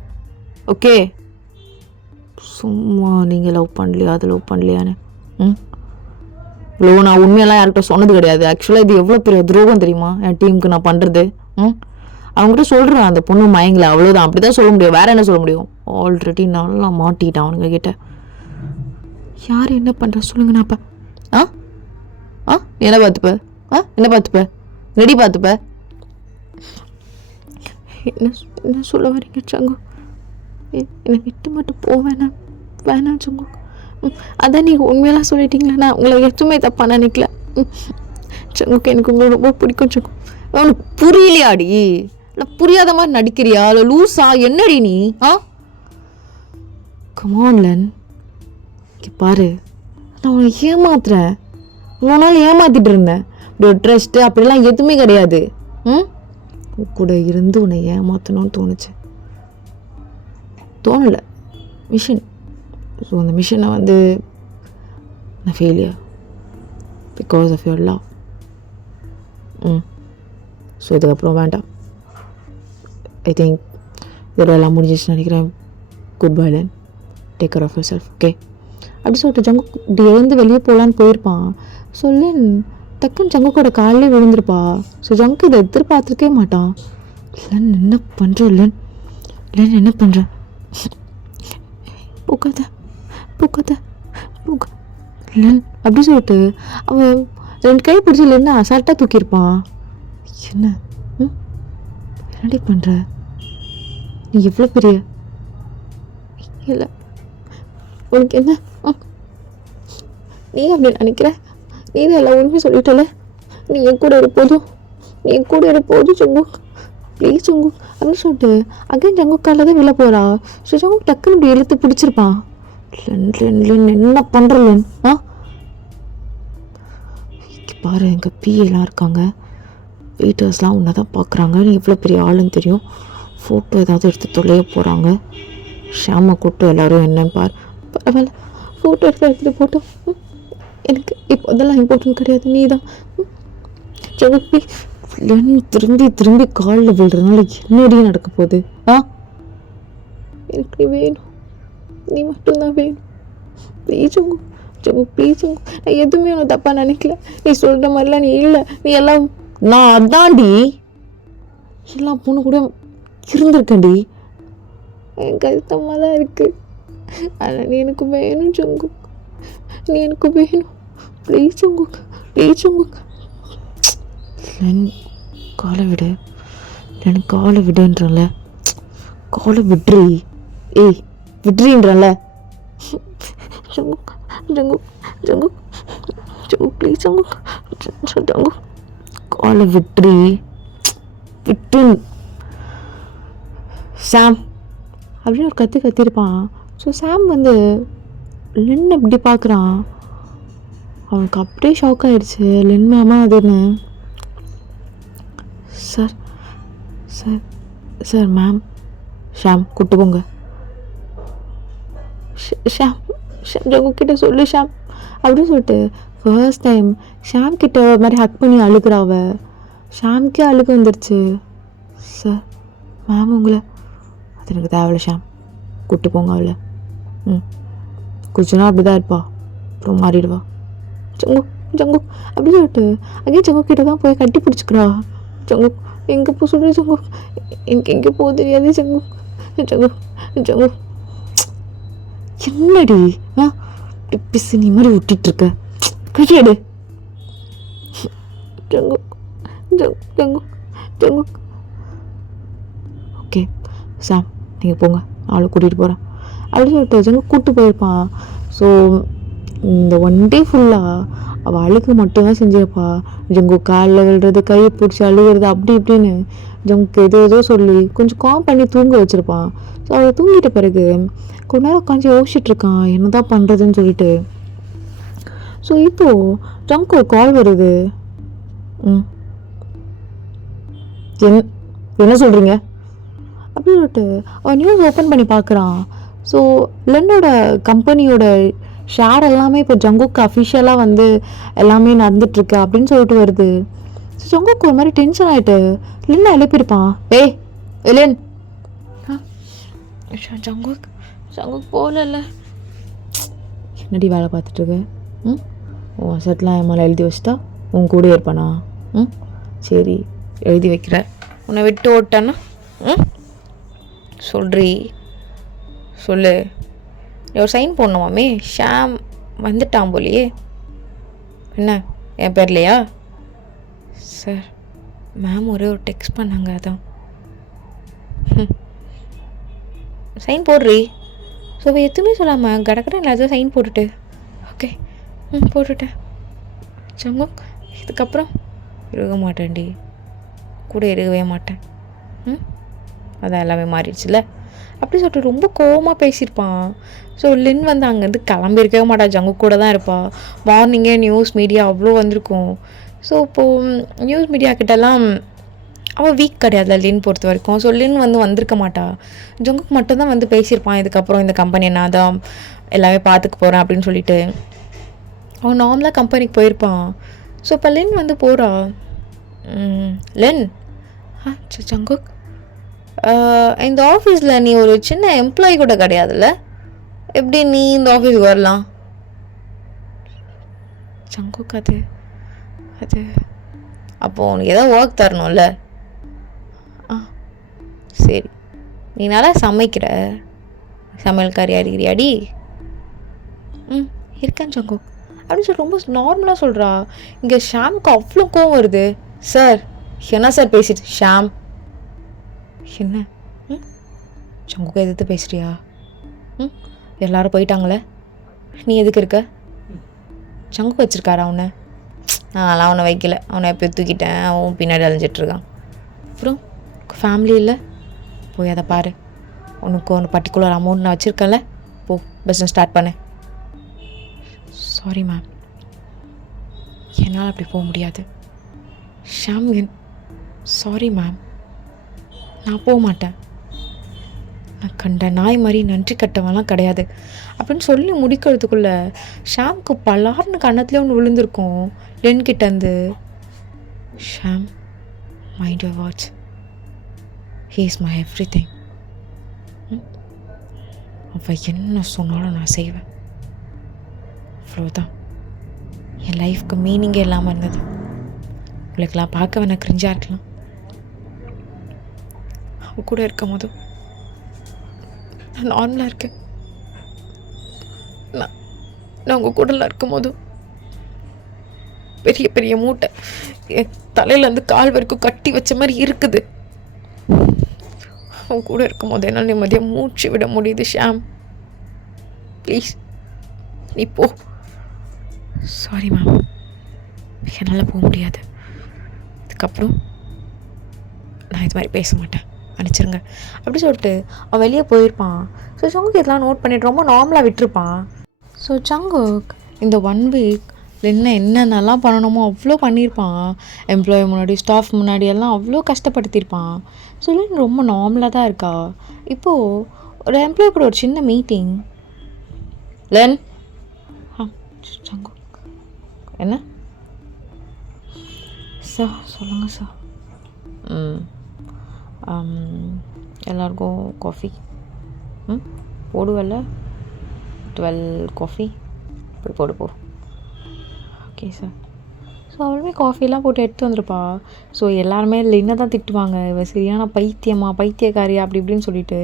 ஓகே, சும்மா நீங்கள் லவ் பண்ணலையா அது லவ் பண்ணலையான்னு இவ்வளோ நான் உண்மையெல்லாம் யார்கிட்ட சொன்னது கிடையாது. ஆக்சுவலாக இது எவ்வளோ பெரிய துரோகம் தெரியுமா என் டீமுக்கு நான் பண்ணுறது. அவங்ககிட்ட சொல்கிறேன் அந்த பொண்ணு மயங்கலை, அவ்வளோதான். அப்படி தான் சொல்ல முடியும், வேறு என்ன சொல்ல முடியும்? ஆல்ரெடி நல்லா மாட்டிக்கிட்டேன் அவனுங்க கிட்ட. யார் என்ன பண்ணுற சொல்லுங்க. நான் என்ன பார்த்துப்ப? என்ன பார்த்துப்ப? ரெடி பார்த்துப்ப? என்ன சொல்ல வரீங்க சங்கு? என்னை விட்டு மட்டும் வேணாம் சங்கு. அதான் நீங்கள் உண்மையெல்லாம் சொல்லிட்டீங்களா? நான் உங்களை எதுவுமே தப்பாக நினைக்கல சங்குக்கு. எனக்கு உங்களை ரொம்ப பிடிக்கும் சங்கு. அவனுக்கு புரியலையாடி? இல்லை புரியாத மாதிரி நடிக்கிறியா? இல்லை லூஸா? என்னடி நீ? கமான்லன், பாரு, நான் உன்னை ஏமாத்துறேன். இவ்வளோ நாள் ஏமாத்திட்டு இருந்தேன். இப்படி ஒரு ட்ரஸ்ட்டு அப்படிலாம் எதுவுமே கிடையாது. கூட இருந்து உன்னை ஏமாற்றணும்னு தோணலை. மிஷன். ஸோ அந்த மிஷனை நான் failure because of your love. So இதுக்கப்புறம் வேண்டாம். ஐ திங்க் இதெல்லாம் முடிஞ்சிச்சுன்னு நினைக்கிறேன். Goodbye Len, take care of yourself. Okay அப்படி சொல்லிட்டு ஜங்கு இப்படி எழுந்து வெளியே போகலான்னு போயிருப்பான். ஸோ லென் டக்குன்னு ஜங்குக்கோட காலிலே விழுந்திருப்பா. ஸோ ஜங்கு இதை எதிர்பார்த்துருக்கே மாட்டான். லென் என்ன பண்ணுற? லென் என்ன பண்ணுற? பூக்காத லென் அப்படி சொல்லிட்டு அவன் 2 கை பிடிச்சி லென்னு அசால்ட்டாக தூக்கியிருப்பான். என்னடி பண்ணுற நீ? எவ்வளோ பெரிய இல்லை உனக்கு என்ன? நீ அப்படி நினைக்கிற? நீ தான் எல்லாம் உண்மையை சொல்லிட்டல. நீ என் கூட இருப்போது சங்கு, ப்ளீஸ் சங்கு அப்படின்னு சொல்லிட்டு அகைன் ஜங்கு காலில் தான் வெளில போகிறா. ஸோ ஜங்கு டக்குன்னு இப்படி இழுத்து பிடிச்சிருப்பான். என்ன பண்ணுற லென்? பாரு, எங்கள் பிஏலாம் இருக்காங்க, வெயிட்டர்ஸ்லாம் உன்னை தான் பார்க்குறாங்க. நீ எவ்வளோ பெரிய ஆளுன்னு தெரியும். ஃபோட்டோ ஏதாவது எடுத்து தொலைய போகிறாங்க. ஷாமை கூப்பிட்டு எல்லோரும் என்னன்னு பார். பரவாயில்ல, ஃபோட்டோ எடுத்துகிட்டு போட்டோம். எனக்கு இப்போ அதெல்லாம் இம்பார்ட்டன்ட் கிடையாது. நீ தான் ஜெகப்பி. திரும்பி காலில் விழுறதுனால என்னடி நடக்க போகுது? எனக்கு நீ வேணும், நீ மட்டும்தான் வேணும். Please please. நான் எதுவுமே உனக்கு தப்பாக நினைக்கல. நீ சொல்கிற மாதிரிலாம் நீ இல்லை. நீ எல்லாம் நான் அதான்டி எல்லா பொண்ணு கூட இருந்திருக்கேன்டி. என் கருத்தமாக தான் இருக்குது. ஆனால் நீ எனக்கு வேணும் ஜங்கு, நீ எனக்கு வேணும். ப்ளீஸ் ஜங்கு. காலை விடு. எனக்கு காலை விடுன்றல. காலை விட்ரி. விட்ரின்றல. ஜங்கு ப்ளீஸ் ஜங்கு காலை விட்ரி. விட்டு சாம் அப்படின்னு ஒரு கத்திருப்பான். ஸோ சாம் லென் அப்படி பார்க்குறான். அவனுக்கு அப்படியே ஷாக் ஆகிடுச்சு. லென் மேமா அதுன்னு. சார் மேம், ஷாம் கூப்பிட்டு போங்க. ஷாம் ஜங்கு கிட்ட சொல்லு ஷாம் அப்படின்னு சொல்லிட்டு ஃபர்ஸ்ட் டைம் ஷாம் கிட்ட மாதிரி ஹக் பண்ணி அழுகிறாவ. ஷாம்க்கே அழுக வந்துருச்சு. சார் மேம் உங்களை அது எனக்கு தேவையில்ல ஷாம், கூப்பிட்டு போங்க அவளை. கொஞ்ச நாள் அப்படி தான் இருப்பா, அப்புறம் மாறிடுவா. ஜங்கு ஜங்கு அப்படி சொல்லிட்டு அங்கேயே ஜங்கு கிட்ட தான் போய் கட்டி பிடிச்சிக்கிறா. ஜங்கு எங்கே போ சொல்கிற ஜங்கு, எனக்கு எங்கே போக தெரியாது ஜங்கு. ஜங்கு ஜங்கு என்னடி பிசு நீ மாதிரி விட்டுட்ருக்க, கையெடு. ஜங்கு ஜங்கு ஜங்கு ஓகே சாம் நீங்கள் போங்க, அவளை கூட்டிகிட்டு போகிறேன் அப்படின்னு சொல்லிட்டு ஜங்கு கூப்பிட்டு போயிருப்பான். ஸோ இந்த 1 டே ஃபுல்லாக அவள் அழுக மட்டும்தான் செஞ்சிருப்பா. ஜங்கு காலில் விழுறது, கையை பிடிச்சி அழுகிறது, அப்படி இப்படின்னு ஜங்குக்கு ஏதோ சொல்லி கொஞ்சம் காம் பண்ணி தூங்க வச்சுருப்பான். ஸோ அவள் தூங்கிட்ட பிறகு கொஞ்ச நேரம் உட்காந்து யோசிச்சுட்ருக்கான் என்ன தான் பண்ணுறதுன்னு சொல்லிட்டு. ஸோ இப்போது ஜங்கு ஒரு கால் வருது. என்ன சொல்கிறீங்க அப்படின்னு சொல்லிட்டு அவன் நியூஸ் ஓப்பன் பண்ணி பார்க்குறான். ஸோ லென்னோட கம்பெனியோட ஷேர் எல்லாமே இப்போ ஜங்குக்கு அஃபிஷியலாக வந்து எல்லாமே நடந்துட்டுருக்கு அப்படின்னு சொல்லிட்டு வருது. ஸோ ஜங்குக்கு ஒரு மாதிரி டென்ஷன் ஆகிட்டு லென்னை எழுப்பியிருப்பான். லென் ஜங்குக் ஜங்குக் போகல, என்னடி வேலை பார்த்துட்ருக்க? உன் செட்லாம் என் மேலே எழுதி வச்சுட்டா உன் கூட இருப்பானா? சரி எழுதி வைக்கிற, உன்னை விட்டு ஓட்டானா? சொல்றி சொல்லு. ஒரு சைன் போடணுமாமே, ஷாம் வந்துட்டான் போலியே. என்ன என் பேர்லையா? சார் மேம் ஒரே ஒரு டெக்ஸ்ட் பண்ணாங்க, அதான். சைன் போடுறி. ஸோ எதுவுமே சொல்லாமல் கடற்கரை எல்லாத்தையும் சைன் போட்டுட்டு ஓகே போட்டுட்டேன். ஜங்குக் இதுக்கப்புறம் இருக்க மாட்டேன்டி, கூட இருக்கவே மாட்டேன். அதான் எல்லாமே மாறிடுச்சுல அப்படி சொல்லிட்டு ரொம்ப கோவமாக பேசியிருப்பான். ஸோ லின் வந்து அங்கேருந்து கிளம்பியிருக்கவே மாட்டா, ஜங்கு கூட தான் இருப்பாள். மார்னிங்கே நியூஸ் மீடியா அவ்வளோ வந்திருக்கும். ஸோ இப்போது நியூஸ் மீடியா கிட்டலாம் அவள் வீக் கிடையாதுல லின் பொறுத்த வரைக்கும். ஸோ லின் வந்து வந்திருக்க மாட்டா, ஜங்குக்கு மட்டும்தான் வந்து பேசியிருப்பான். இதுக்கப்புறம் இந்த கம்பெனி நான் தான் எல்லாமே பார்த்துக்க போகிறேன் அப்படின்னு சொல்லிட்டு அவன் நார்மலாக கம்பெனிக்கு போயிருப்பான். ஸோ இப்போ லின் வந்து போகிறா. லின் ஜங்குக் இந்த ஆஃபீஸில் நீ ஒரு சின்ன எம்ப்ளாயி கூட கிடையாதுல்ல, எப்படி நீ இந்த ஆஃபீஸுக்கு வரலாம்? ஜங்குக் அது அப்போது உனக்கு ஏதாவது ஒர்க் தரணும்ல. சரி நீ நல்லா சமைக்கிற, சமையல்காரியா இருக்கிறியாடி? இருக்கேன் ஜங்குக் அப்படின்னு சொல்லி ரொம்ப நார்மலாக சொல்கிறா. இங்கே ஷாமுக்கு அவ்வளோ கோவம் வருது. சார் என்ன சார் பேசிட்டு? ஷாம் என்ன ஜங்குக்கு எதிர்த்து பேசுறியா? எல்லாரும் போயிட்டாங்களே, நீ எதுக்கு இருக்க? ஜங்குக்கு வச்சுருக்காரா அவனை? நான்லாம் அவனை வைக்கல, அவனை எப்போ தூக்கிட்டேன், அவன் பின்னாடி அலைஞ்சிட்ருக்கான். அப்புறம் ஃபேமிலி இல்லை, போய் அதை பாரு. உனக்கு ஒரு பர்டிகுலர் அமௌண்ட் நான் வச்சுருக்கேன்ல, போ பிஸ்னஸ் ஸ்டார்ட் பண்ணு. சாரி மேம், என்னால் அப்படி போக முடியாது. ஷாம் சாரி மேம், நான் போக மாட்டேன். நான் கண்ட நாய் மாதிரி நன்றி கட்டவெல்லாம் கிடையாது அப்படின்னு சொல்லி முடிக்கிறதுக்குள்ளே ஷாம்க்கு பலார்னு கன்னத்துலேயே ஒன்று விழுந்திருக்கும் லென் கிட்டேருந்து. Sham mind your watch, he is my everything. அவள் என்ன சொன்னாலும் நான் செய்வேன், அவ்வளோதான். என் லைஃப்க்கு மீனிங்கே இல்லாமல் இருந்தது. உங்களுக்கெல்லாம் பார்க்க வேணா கிரிஞ்சாக இருக்கலாம், அவ கூட இருக்கும் போதும் நான் நார்மலாக இருக்கேன். நான் உங்கள் கூடலாம் இருக்கும் போதும் பெரிய பெரிய மூட்டை என் தலையிலேருந்து கால் வரைக்கும் கட்டி வச்ச மாதிரி இருக்குது. அவன் கூட இருக்கும் போது என்னால் நிம்மதியாக மூச்சு விட முடியுது. ஷாம் ப்ளீஸ் நீ போ. சாரி மேம், என்னால் போக முடியாது. இதுக்கப்புறம் நான் இது மாதிரி பேச மாட்டேன், மன்னிச்சிருங்க அப்படி சொல்லிட்டு அவன் வெளியே போயிருப்பான். ஸோ ஜங்குக் இதெல்லாம் நோட் பண்ணிட்டு ரொம்ப நார்மலாக விட்டுருப்பான். ஸோ ஜங்குக் இந்த 1 வீக் என்னென்னலாம் பண்ணணுமோ அவ்வளோ பண்ணியிருப்பான். எம்ப்ளாயி முன்னாடி, ஸ்டாஃப் முன்னாடி எல்லாம் அவ்வளோ கஷ்டப்படுத்தியிருப்பான். ஸோ லின் ரொம்ப நார்மலாக தான் இருக்கா. இப்போது ஒரு எம்ப்ளாயி கூட ஒரு சின்ன மீட்டிங். லென் ஜங்குக் என்ன சார் சொல்லுங்கள் சார். எல்லாருக்கும் காஃபி போடுவல்ல 12 காஃபி போய் போடு போ. Okay sir. ஸோ அவளுமே காஃபிலாம் போட்டு எடுத்து வந்துருப்பா. ஸோ எல்லாருமே என்ன தான் திட்டுவாங்க, இவ சரியான பைத்தியமா பைத்தியக்காரியா அப்படி இப்படின்னு சொல்லிட்டு.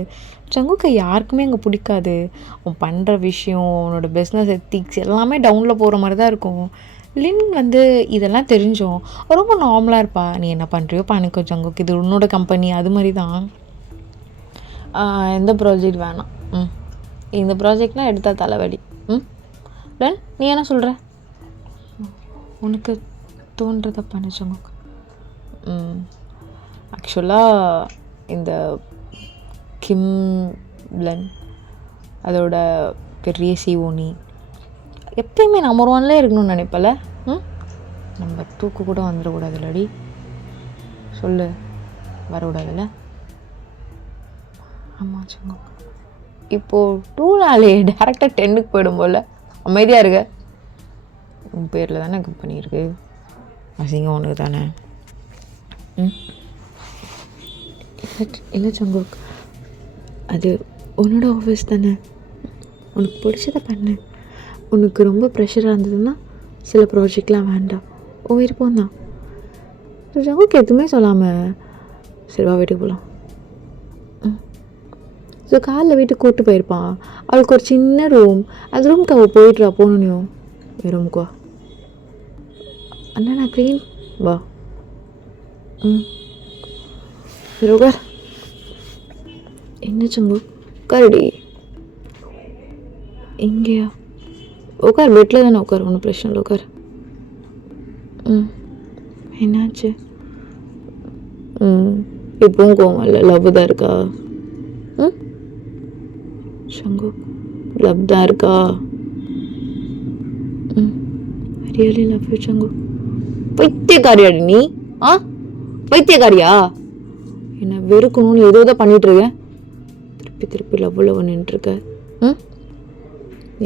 ஜங்குக்கை யாருக்குமே அங்கே பிடிக்காது. அவன் பண்ணுற விஷயம், அவனோட பிஸ்னஸ் எத்திக்ஸ் எல்லாமே டவுனில் போகிற மாதிரி தான் இருக்கும். லின் வந்து இதெல்லாம் தெரிஞ்சோம் ரொம்ப நார்மலாக இருப்பா. நீ என்ன பண்ணுறியோ பண்ணிக்கோ ஜங்குக்கு, இது உன்னோட கம்பெனி, அது மாதிரி தான். எந்த ப்ராஜெக்ட் வேணாம், இந்த ப்ராஜெக்ட்லாம் எடுத்தால் தலைவலி. லின் நீ என்ன சொல்கிற? உனக்கு தோன்றதை பண்ண ஜங்குக். ஆக்சுவலாக இந்த கிம் லின் அதோட பெரிய சிஓ நீ எப்பயுமே நம்பர் 1ல இருக்கணும்னு நினைப்பல. நம்ம தூக்கு கூட வந்துடக்கூடாதுல்லடி, சொல்லு, வரக்கூடாதுல்ல? ஆமாம் ஜங்குக். இப்போது 2 டேரெக்டாக 10க்கு போயிடும் போல். அமைதியாக இருக்க. உன் பேரில் தானே கம்பெனி இருக்குது, அசிங்கம் உனக்கு தானே. இல்லை ஜங்குக், அது உன்னோட ஆஃபீஸ் தானே, உனக்கு பிடிச்சதை பண்ணு. உனக்கு ரொம்ப ப்ரெஷராக இருந்ததுன்னா சில ப்ராஜெக்ட்லாம் வேண்டாம், உன் விருப்பம் தான். ஜங்குக் எதுவுமே சொல்லாமல் சரிவா வீட்டுக்கு போகலாம். ஸோ காலைல வீட்டுக்கு கூப்பிட்டு போயிருப்பான். அவளுக்கு ஒரு சின்ன ரூம், அந்த ரூமுக்கு அவள் போயிட்டுறா. போகணும் ரூமுக்கு வா. அண்ணா நான் க்ளீன் வா. சரி உட்கார். என்ன ஜங்கு உட்காருடி. இங்கேயா? உட்கார், பெட்டில் தானே உட்கார், ஒன்றும் பிரச்சனை இல்லை, உட்கார். என்னாச்சு? இப்போவும் கோவம் இல்லை, லவ் தான் இருக்கா? ஜங்கு லவ் தான் இருக்கா? Really love you Jungkook. பைத்தியக்காரியாடி நீ? பைத்தியக்காரியா? என்ன வெறுக்கணும்னு ஏதோ தான் பண்ணிட்டு இருக்கேன். திருப்பி லவ்வில் நின்றுருக்க.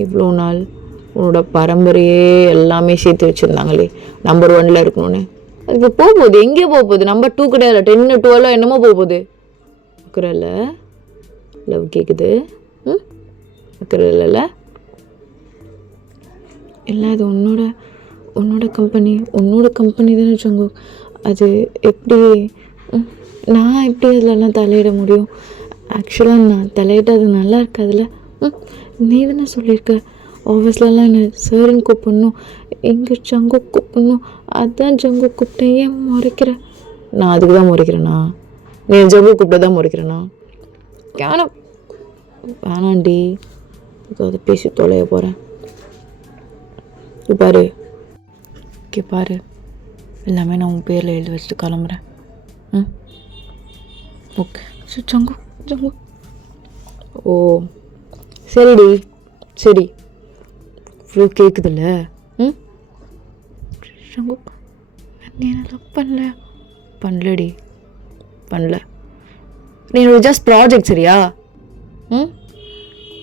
இவ்வளோ நாள் உன்னோட பரம்பரையே எல்லாமே சேர்த்து வச்சுருந்தாங்களே நம்பர் 1ல் இருக்கணும்னு. அது இப்போ போகுது, எங்கேயோ போகுது. நம்பர் 2 கிடையாது, 10 12 என்னமோ போகுது. இருக்கிறல்ல லவ் கேட்குது. இருக்கிறல்ல இல்லை, அது உன்னோட கம்பெனி தானே ஜங்கு. அது எப்படி நான் எப்படி அதிலலாம் தலையிட முடியும்? ஆக்சுவலாக நான் தலையிட்ட அது நல்லா இருக்காதுல்ல. நீ தானே சொல்லியிருக்க ஆஃபீஸ்லலாம் என்ன சார்ன்னு கூப்பிடணும், இங்கே ஜங்கு கூப்பிடணும். அதுதான் ஜங்கு கூப்பிட்டேன். ஏன் முறைக்கிற? நான் அதுக்கு தான் முறைக்கிறேண்ணா? நீ ஜங்கு கூப்பிட்ட தான் முறைக்கிறேண்ணா? வேணாண்டி, அதை பேசி தொலைய போகிறேன். பாரு பாரு, எல்லாமே நான் உன் பேரில் எழுதி வச்சுட்டு கிளம்புறேன். ஓகே ஜங்கு. ஓ சரிடி, சரி. இவ்வளோ கேட்குதுல்ல. ஜங்கு நீ என்ன லவ் பண்ணலடி. நீ ஜஸ்ட் ப்ராஜெக்ட், சரியா?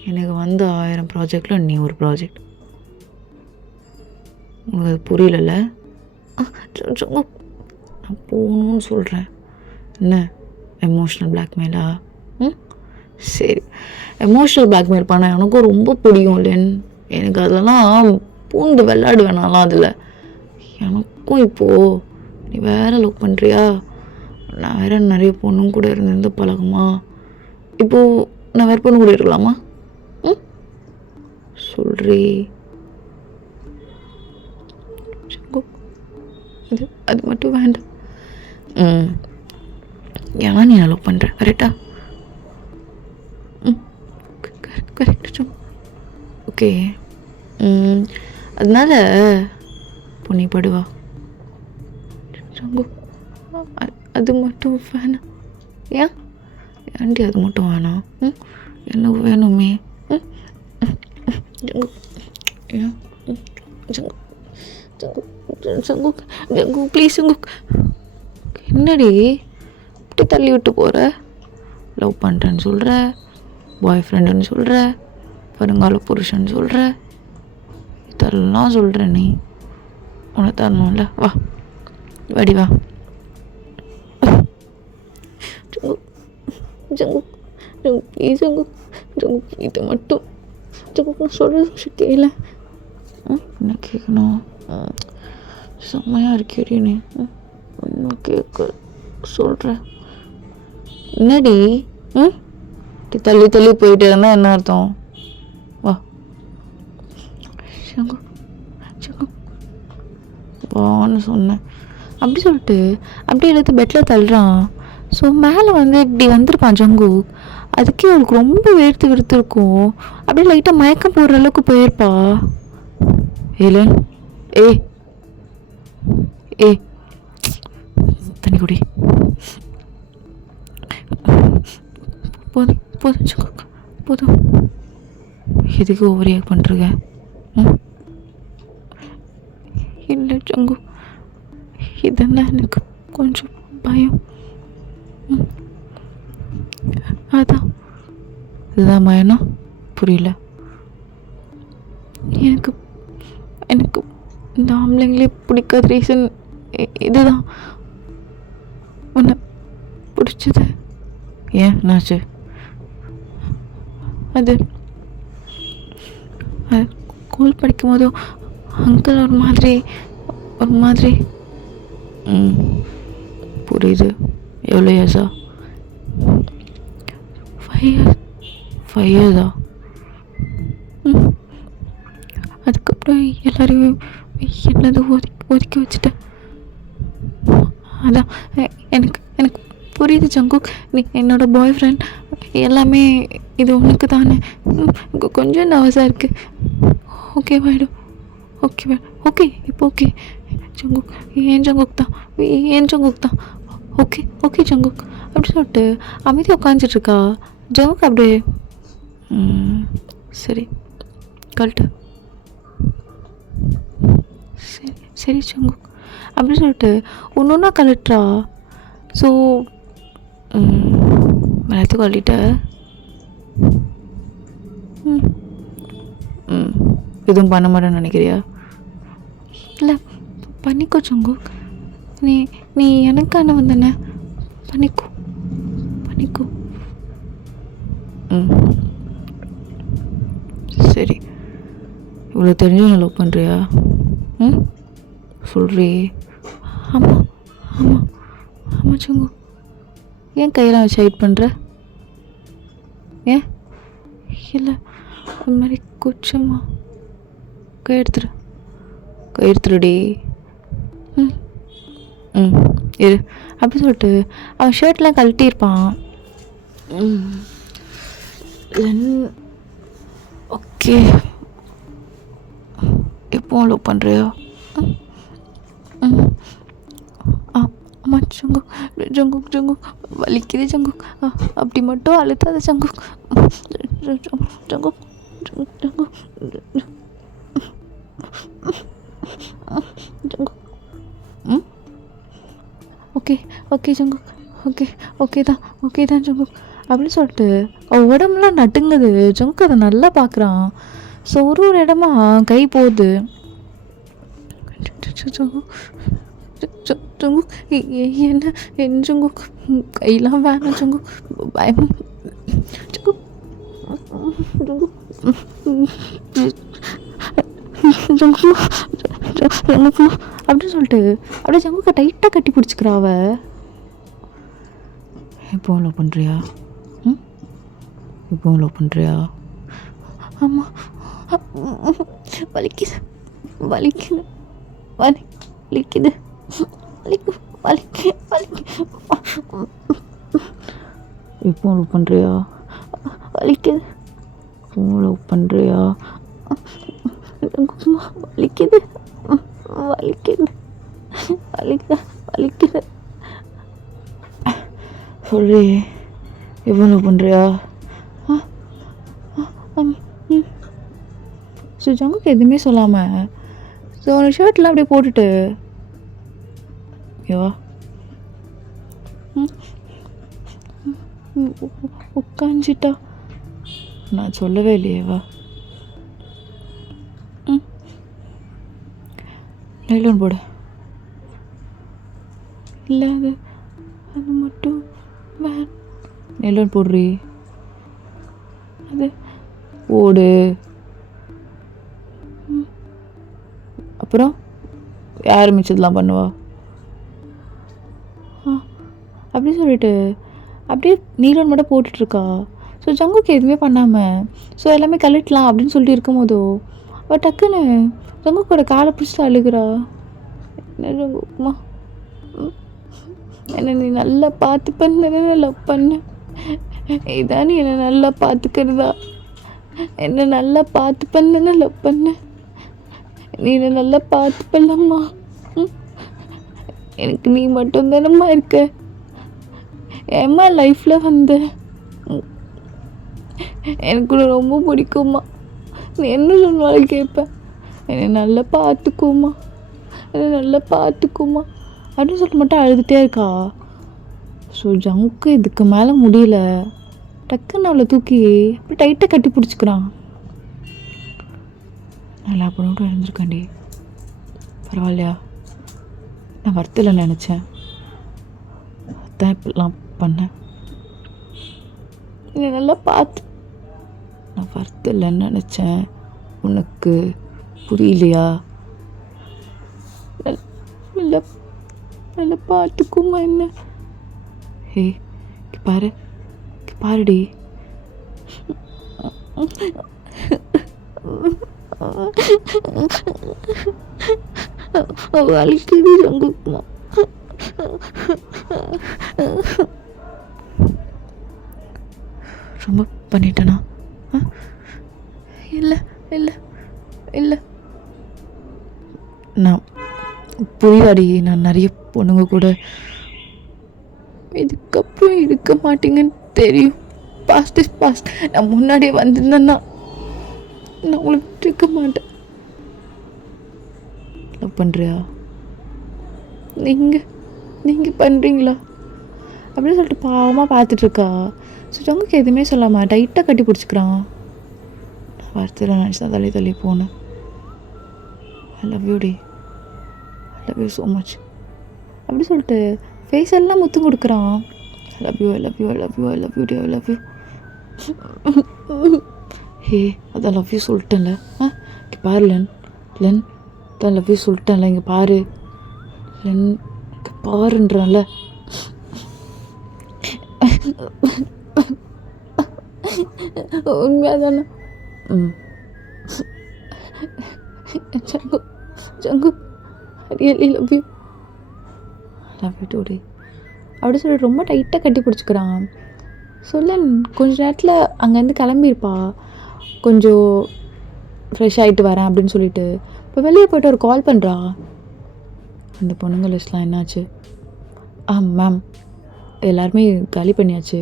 எனக்கு வந்து 1000 ப்ராஜெக்டில் நீ ஒரு ப்ராஜெக்ட். உனக்கு அது புரியலல்ல? நான் போகணுன்னு சொல்கிறேன். என்ன எமோஷ்னல் பிளாக்மெயிலா? சரி, எமோஷ்னல் பிளாக்மெயில் பண்ண எனக்கும் ரொம்ப பிடிக்கும் இல்லைன்னு. எனக்கு அதெல்லாம் பூந்து விளையாடுவேன் நான்லாம் அதில். எனக்கும் இப்போது நீ வேறு லவ் பண்ணுறியா? நான் வேறு நிறைய பொண்ணும் கூட இருந்து பழகுமா? இப்போது நான் வேறு பொண்ணு கூட இருக்கலாமா? சொல்கிறீ? அது மட்டும் வேண்டாம். ஏன்னா நீ லவ் பண்ணுறேன், கரெக்டா? கரெக்ட். ஓகே, அதனால பொண்ணி படுவா. அது மட்டும் வேணாம். ஏன்டி அது மட்டும் வேணாம்? எனக்கு வேணுமே. ஜங்கு ப்ளீஸ் ஜங்கு. என்னடி இப்படி தள்ளி விட்டு போகிற? லவ் பண்ணுறேன்னு சொல்கிற, பாய் ஃப்ரெண்டுன்னு சொல்கிற, வருங்கால புருஷன் சொல்கிற, இதெல்லாம் சொல்கிற. நீ உனக்கு தரணும்ல, வா வாடி வா. Jungkook Jungkook please Jungkook Jungkook இது மட்டும் ஜங்குக் நான் சொல்கிறது கேள. என்ன கேட்கணும்? செம்மையாக இருக்கேடி நீ. என்ன கேட்க சொல்கிறேன். என்னடி தள்ளி தள்ளி போயிட்டு இருந்தால் என்ன அர்த்தம்? வா ஜங்குக் ஜங்குக் வான்னு சொன்னேன். அப்படி சொல்லிட்டு அப்படியே எடுத்து பெட்டில் தள்ளுறான். ஸோ மேலே வந்து இப்படி வந்திருப்பான் ஜங்குக். அதுக்கே அவளுக்கு ரொம்ப வெறுத்திருக்கும். அப்படியே லைட்டாக மயக்கம் போடுற அளவுக்கு போயிருப்பா. ஏலன் ஏய் ஏய் தண்ணி குடி. போதும் போதும் ஜங்குக் போதும். எதுக்கு ஓவர் ரியாக்ட் பண்ணுறீங்க? இல்லை ஜங்குக், இதெல்லாம் எனக்கு கொஞ்சம் பயம். அதான் இதுதான் பயம்னா புரியல. எனக்கு எனக்கு இந்த ஆம்பளைங்களே பிடிக்காத ரீசன் இதுதான். உன்னை பிடிச்சது ஏன் என்னாச்சு? அது ஸ்கூல் படிக்கும் போதும் அங்கிள் ஒரு மாதிரி புரியுது. எவ்வளோ இயர்ஸா? 5 இயர்ஸா? அதுக்கப்புறம் எல்லாரையும் என்னது ஒதுக்கி வச்சுட்டேன். அதான் எனக்கு எனக்கு புரியுது ஜங்குக், நீ என்னோட பாய் ஃப்ரெண்ட், எல்லாமே இது உனக்கு தானே. கொஞ்சம் நர்வஸாக இருக்குது. ஓகேவாயிடும். ஓகே இப்போ ஓகே ஜங்குக். ஏன் ஜங்குக் தான் ஓகே ஜங்குக் அப்படி சொல்லிட்டு அமைதியாக உட்காந்துட்ருக்கா. ஜங்குக் அப்படியே சரி கழட்டு. சரி ஜங்குக் அப்படி சொல்லிட்டு ஒன்று கழட்டுறா. ஸோ எல்லாத்தையும் கழட்டிட்ட. எதுவும் பண்ண மாட்டேன்னு நினைக்கிறியா? இல்லை பண்ணிக்கோ ஜங்குக். நீ எனக்கான வந்தன பண்ணிக்கோ. சரி இவ்வளோ தெரிஞ்சு நான் லவ் பண்ணுறியா? சொல்கிறீ? ஆமாம் ஜங்குக். ஏன் கையெல்லாம் வச்சு ஹைட் பண்ணுற? ஏன் இல்லை ஒரு மாதிரி கூச்சமா? கை எடுத்துருடி. இரு அப்படி சொல்லிட்டு அவன் ஷர்ட்லாம் கழட்டியிருப்பான். ஓகே எப்போ லவ் பண்ணுறியா? ஆமாம் ஜங்குக் வலிக்குது ஜங்குக். அப்படி மட்டும் அழுத்தாத Jungkook. Jungkook okay Jungkook okay தான் ஜங்குக் அப்படின்னு சொல்லிட்டு அவள் உடம்புலாம் நட்டுங்குது. ஜங்குக் அதை நல்லா பார்க்குறான். ஸோ ஒரு இடமா கை போகுது. ஜங்குக் என்ன ஜங்குக் கையெல்லாம் வேணாம் ஜங்குக் பயம். ஜங்குக் அப்படின்னு சொல்லிட்டு அப்படியே ஜங்குக்கை டைட்டாக கட்டி பிடிச்சிக்கிறா அவ. இப்போ லவ் பண்ணுறியா? ஆமாம் வலிக்குது இப்போ லவ் பண்ணுறியா? வலிக்குது சொல்லி இப்போ லவ் பண்ணுறியா? ஸோ ஜங்குக்கு எதுவுமே சொல்லாமல் ஸோ ஒரு ஷர்ட்லாம் அப்படியே போட்டுட்டு ஓகேவா உட்காந்துட்டா. நான் சொல்லவே இல்லையேவா. நைலோன் போடு. இல்லை அது மட்டும் நெல்லோன் போடுறி, அது போடு. அப்புறம் யார் மிச்சதெலாம் பண்ணுவா? அப்படி சொல்லிட்டு அப்படியே நீலோன் மட்டும் போட்டுட்ருக்கா. ஸோ ஜங்குக்கு எதுவுமே பண்ணாமல் ஸோ எல்லாமே கழட்டலாம் அப்படின்னு சொல்லிட்டு இருக்கும்போதோ அவள் டக்குன்னு ஜங்குக்கோட காலை பிடிச்சிட்டு அழுகிறா. என்ன ஜங்குக்குமா, என்னை நீ நல்லா பார்த்து பண்ண, லவ் பண்ண, இதான் நீ என்னை நல்லா பார்த்துக்கிறதா? என்னை நல்லா பார்த்து பண்ண, லவ் பண்ண, நீ என்னை நல்லா பார்த்து பண்ணம்மா. எனக்கு நீ மட்டும் தானம்மா இருக்க, ஏம்மா லைஃப்பில் வந்து எனக்கு ரொம்ப பிடிக்கும்மா, நீ என்ன சொன்னாலும் கேட்பேன், என்னை நல்லா பார்த்துக்கோமா, என்னை நல்லா பார்த்துக்கோமா அப்படின்னு சொல்லிட்டு மட்டும் அழுதுகிட்டே இருக்கா. ஸோ ஜங்கு இதுக்கு மேலே முடியல, டக்குன்னு அவளை தூக்கி அப்படி டைட்டாக கட்டி பிடிச்சிக்கிறான். நல்லா பண்ணிட்டு எழுந்திருக்கேன்டி, பரவாயில்லையா? நான் வருத்தத்தில் நினச்சேன், அதான் இப்படிலாம் பண்ணேன். என்னை நல்லா பார்த்து, நான் வருத்தலைன்னு நினச்சேன், உனக்கு புரியலையா? நல்லா நல்லா பார்த்துக்குமா என்ன? ஹே பாரு, பாருடி, வலிக்குது ஜங்குக்குமா. ரொம்ப பண்ணிட்டேனா? இல்லை இல்லை இல்லை, நான் புரியாடி, நான் நிறைய பொண்ணுங்க கூட இதுக்கப்புறம் இருக்க மாட்டீங்கன்னு தெரியும். Past is past. நான் முன்னாடியே வந்திருந்தேன்னா நான் உங்களை விட்டுருக்க மாட்டேன். லவ் பண்ணுறியா? நீங்கள் பண்ணுறீங்களா அப்படின்னு சொல்லிட்டு பாவமாக பார்த்துட்ருக்கா. ஸோ ஜங்குக்கு எதுவுமே சொல்லாமல் டைட்டாக கட்டி பிடிச்சிக்கிறான். நான் வார்த்தையில் நினச்சி தான் தள்ளி போனேன். ஐ லவ் யூ டி, I love you so much அப்படி சொல்லிட்டு ஃபேஸ் எல்லாம் முத்தம் கொடுக்குறான். I love you, I love you, I love you, I love you டி, ஐ லவ் யூ. ஹே அதான் லவ் யூ சொல்லிட்டேன்ல. இங்கே பாரு லென் தான் லவ் யூ சொல்லிட்டேன்ல, இங்கே பாரு லென், இங்கே பாருன்றான்ல. உண்மையாக தானே? Jungkook really love you, love you today அப்படி சொல்லி ரொம்ப டைட்டாக கட்டி பிடிச்சிக்கிறான். சொல்ல கொஞ்ச நேரத்தில் அங்கேருந்து கிளம்பியிருப்பா, கொஞ்சம் ஃப்ரெஷ் ஆகிட்டு வரேன் அப்படின்னு சொல்லிட்டு. இப்போ வெளியே போய்ட்டு ஒரு கால் பண்ணுறா. அந்த பொண்ணுங்க லிஸ்ட்லாம் என்னாச்சு? மேம் எல்லாருமே காலி பண்ணியாச்சு,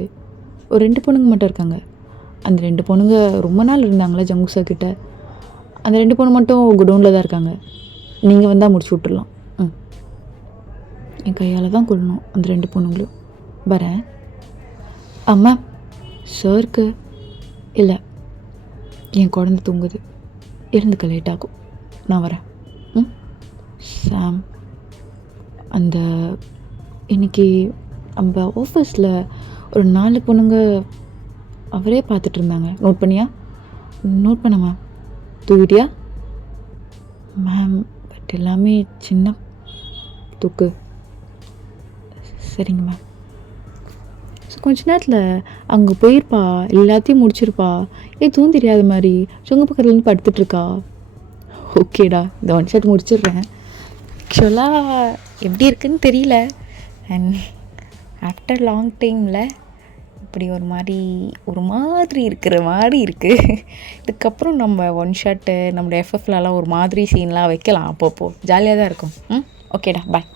ஒரு 2 பொண்ணுங்க மட்டும் இருக்காங்க. அந்த 2 பொண்ணுங்க ரொம்ப நாள் இருந்தாங்களே ஜங்கு சார் கிட்ட, அந்த 2 பொண்ணு மட்டும் குடோனில் தான் இருக்காங்க. நீங்கள் வந்தால் முடிச்சு விட்டுடலாம். என் கையால் தான் கொள்ளணும் அந்த 2 பொண்ணுங்களும். வரேன். மேம் சாருக்கு இல்லை, என் குழந்தை தூங்குது, இருந்துக்க லேட் ஆகும், நான் வரேன். சாம், அந்த இன்னைக்கு நம்ம ஆஃபீஸில் ஒரு 4 பொண்ணுங்க அவரே பார்த்துட்டு இருந்தாங்க. நோட் பண்ணியா? நோட் பண்ண மேம். தூக்கிட்டியா? மேம் பட் எல்லாமே சின்ன தூக்கு. சரிங்க மேம். ஸோ கொஞ்ச நேரத்தில் அங்கே போயிருப்பா, எல்லாத்தையும் முடிச்சிருப்பா. எதுவும் தெரியாத மாதிரி சொங்க பக்கத்துலேருந்து படுத்துட்ருக்கா. ஓகேடா, இந்த 1 ஷாட் முடிச்சிடுறேன். ஆக்சுவலாக எப்படி இருக்குன்னு தெரியல, அண்ட் ஆஃப்டர் லாங் டைமில் இப்படி ஒரு மாதிரி இருக்கிற மாதிரி இருக்குது. இதுக்கப்புறம் நம்ம 1 ஷாட்டு நம்மளோட எஃப்எஃப்லலாம் ஒரு மாதிரி சீன்லாம் வைக்கலாம், அப்பப்போ ஜாலியாக தான் இருக்கும். ஓகேடா, பாய்.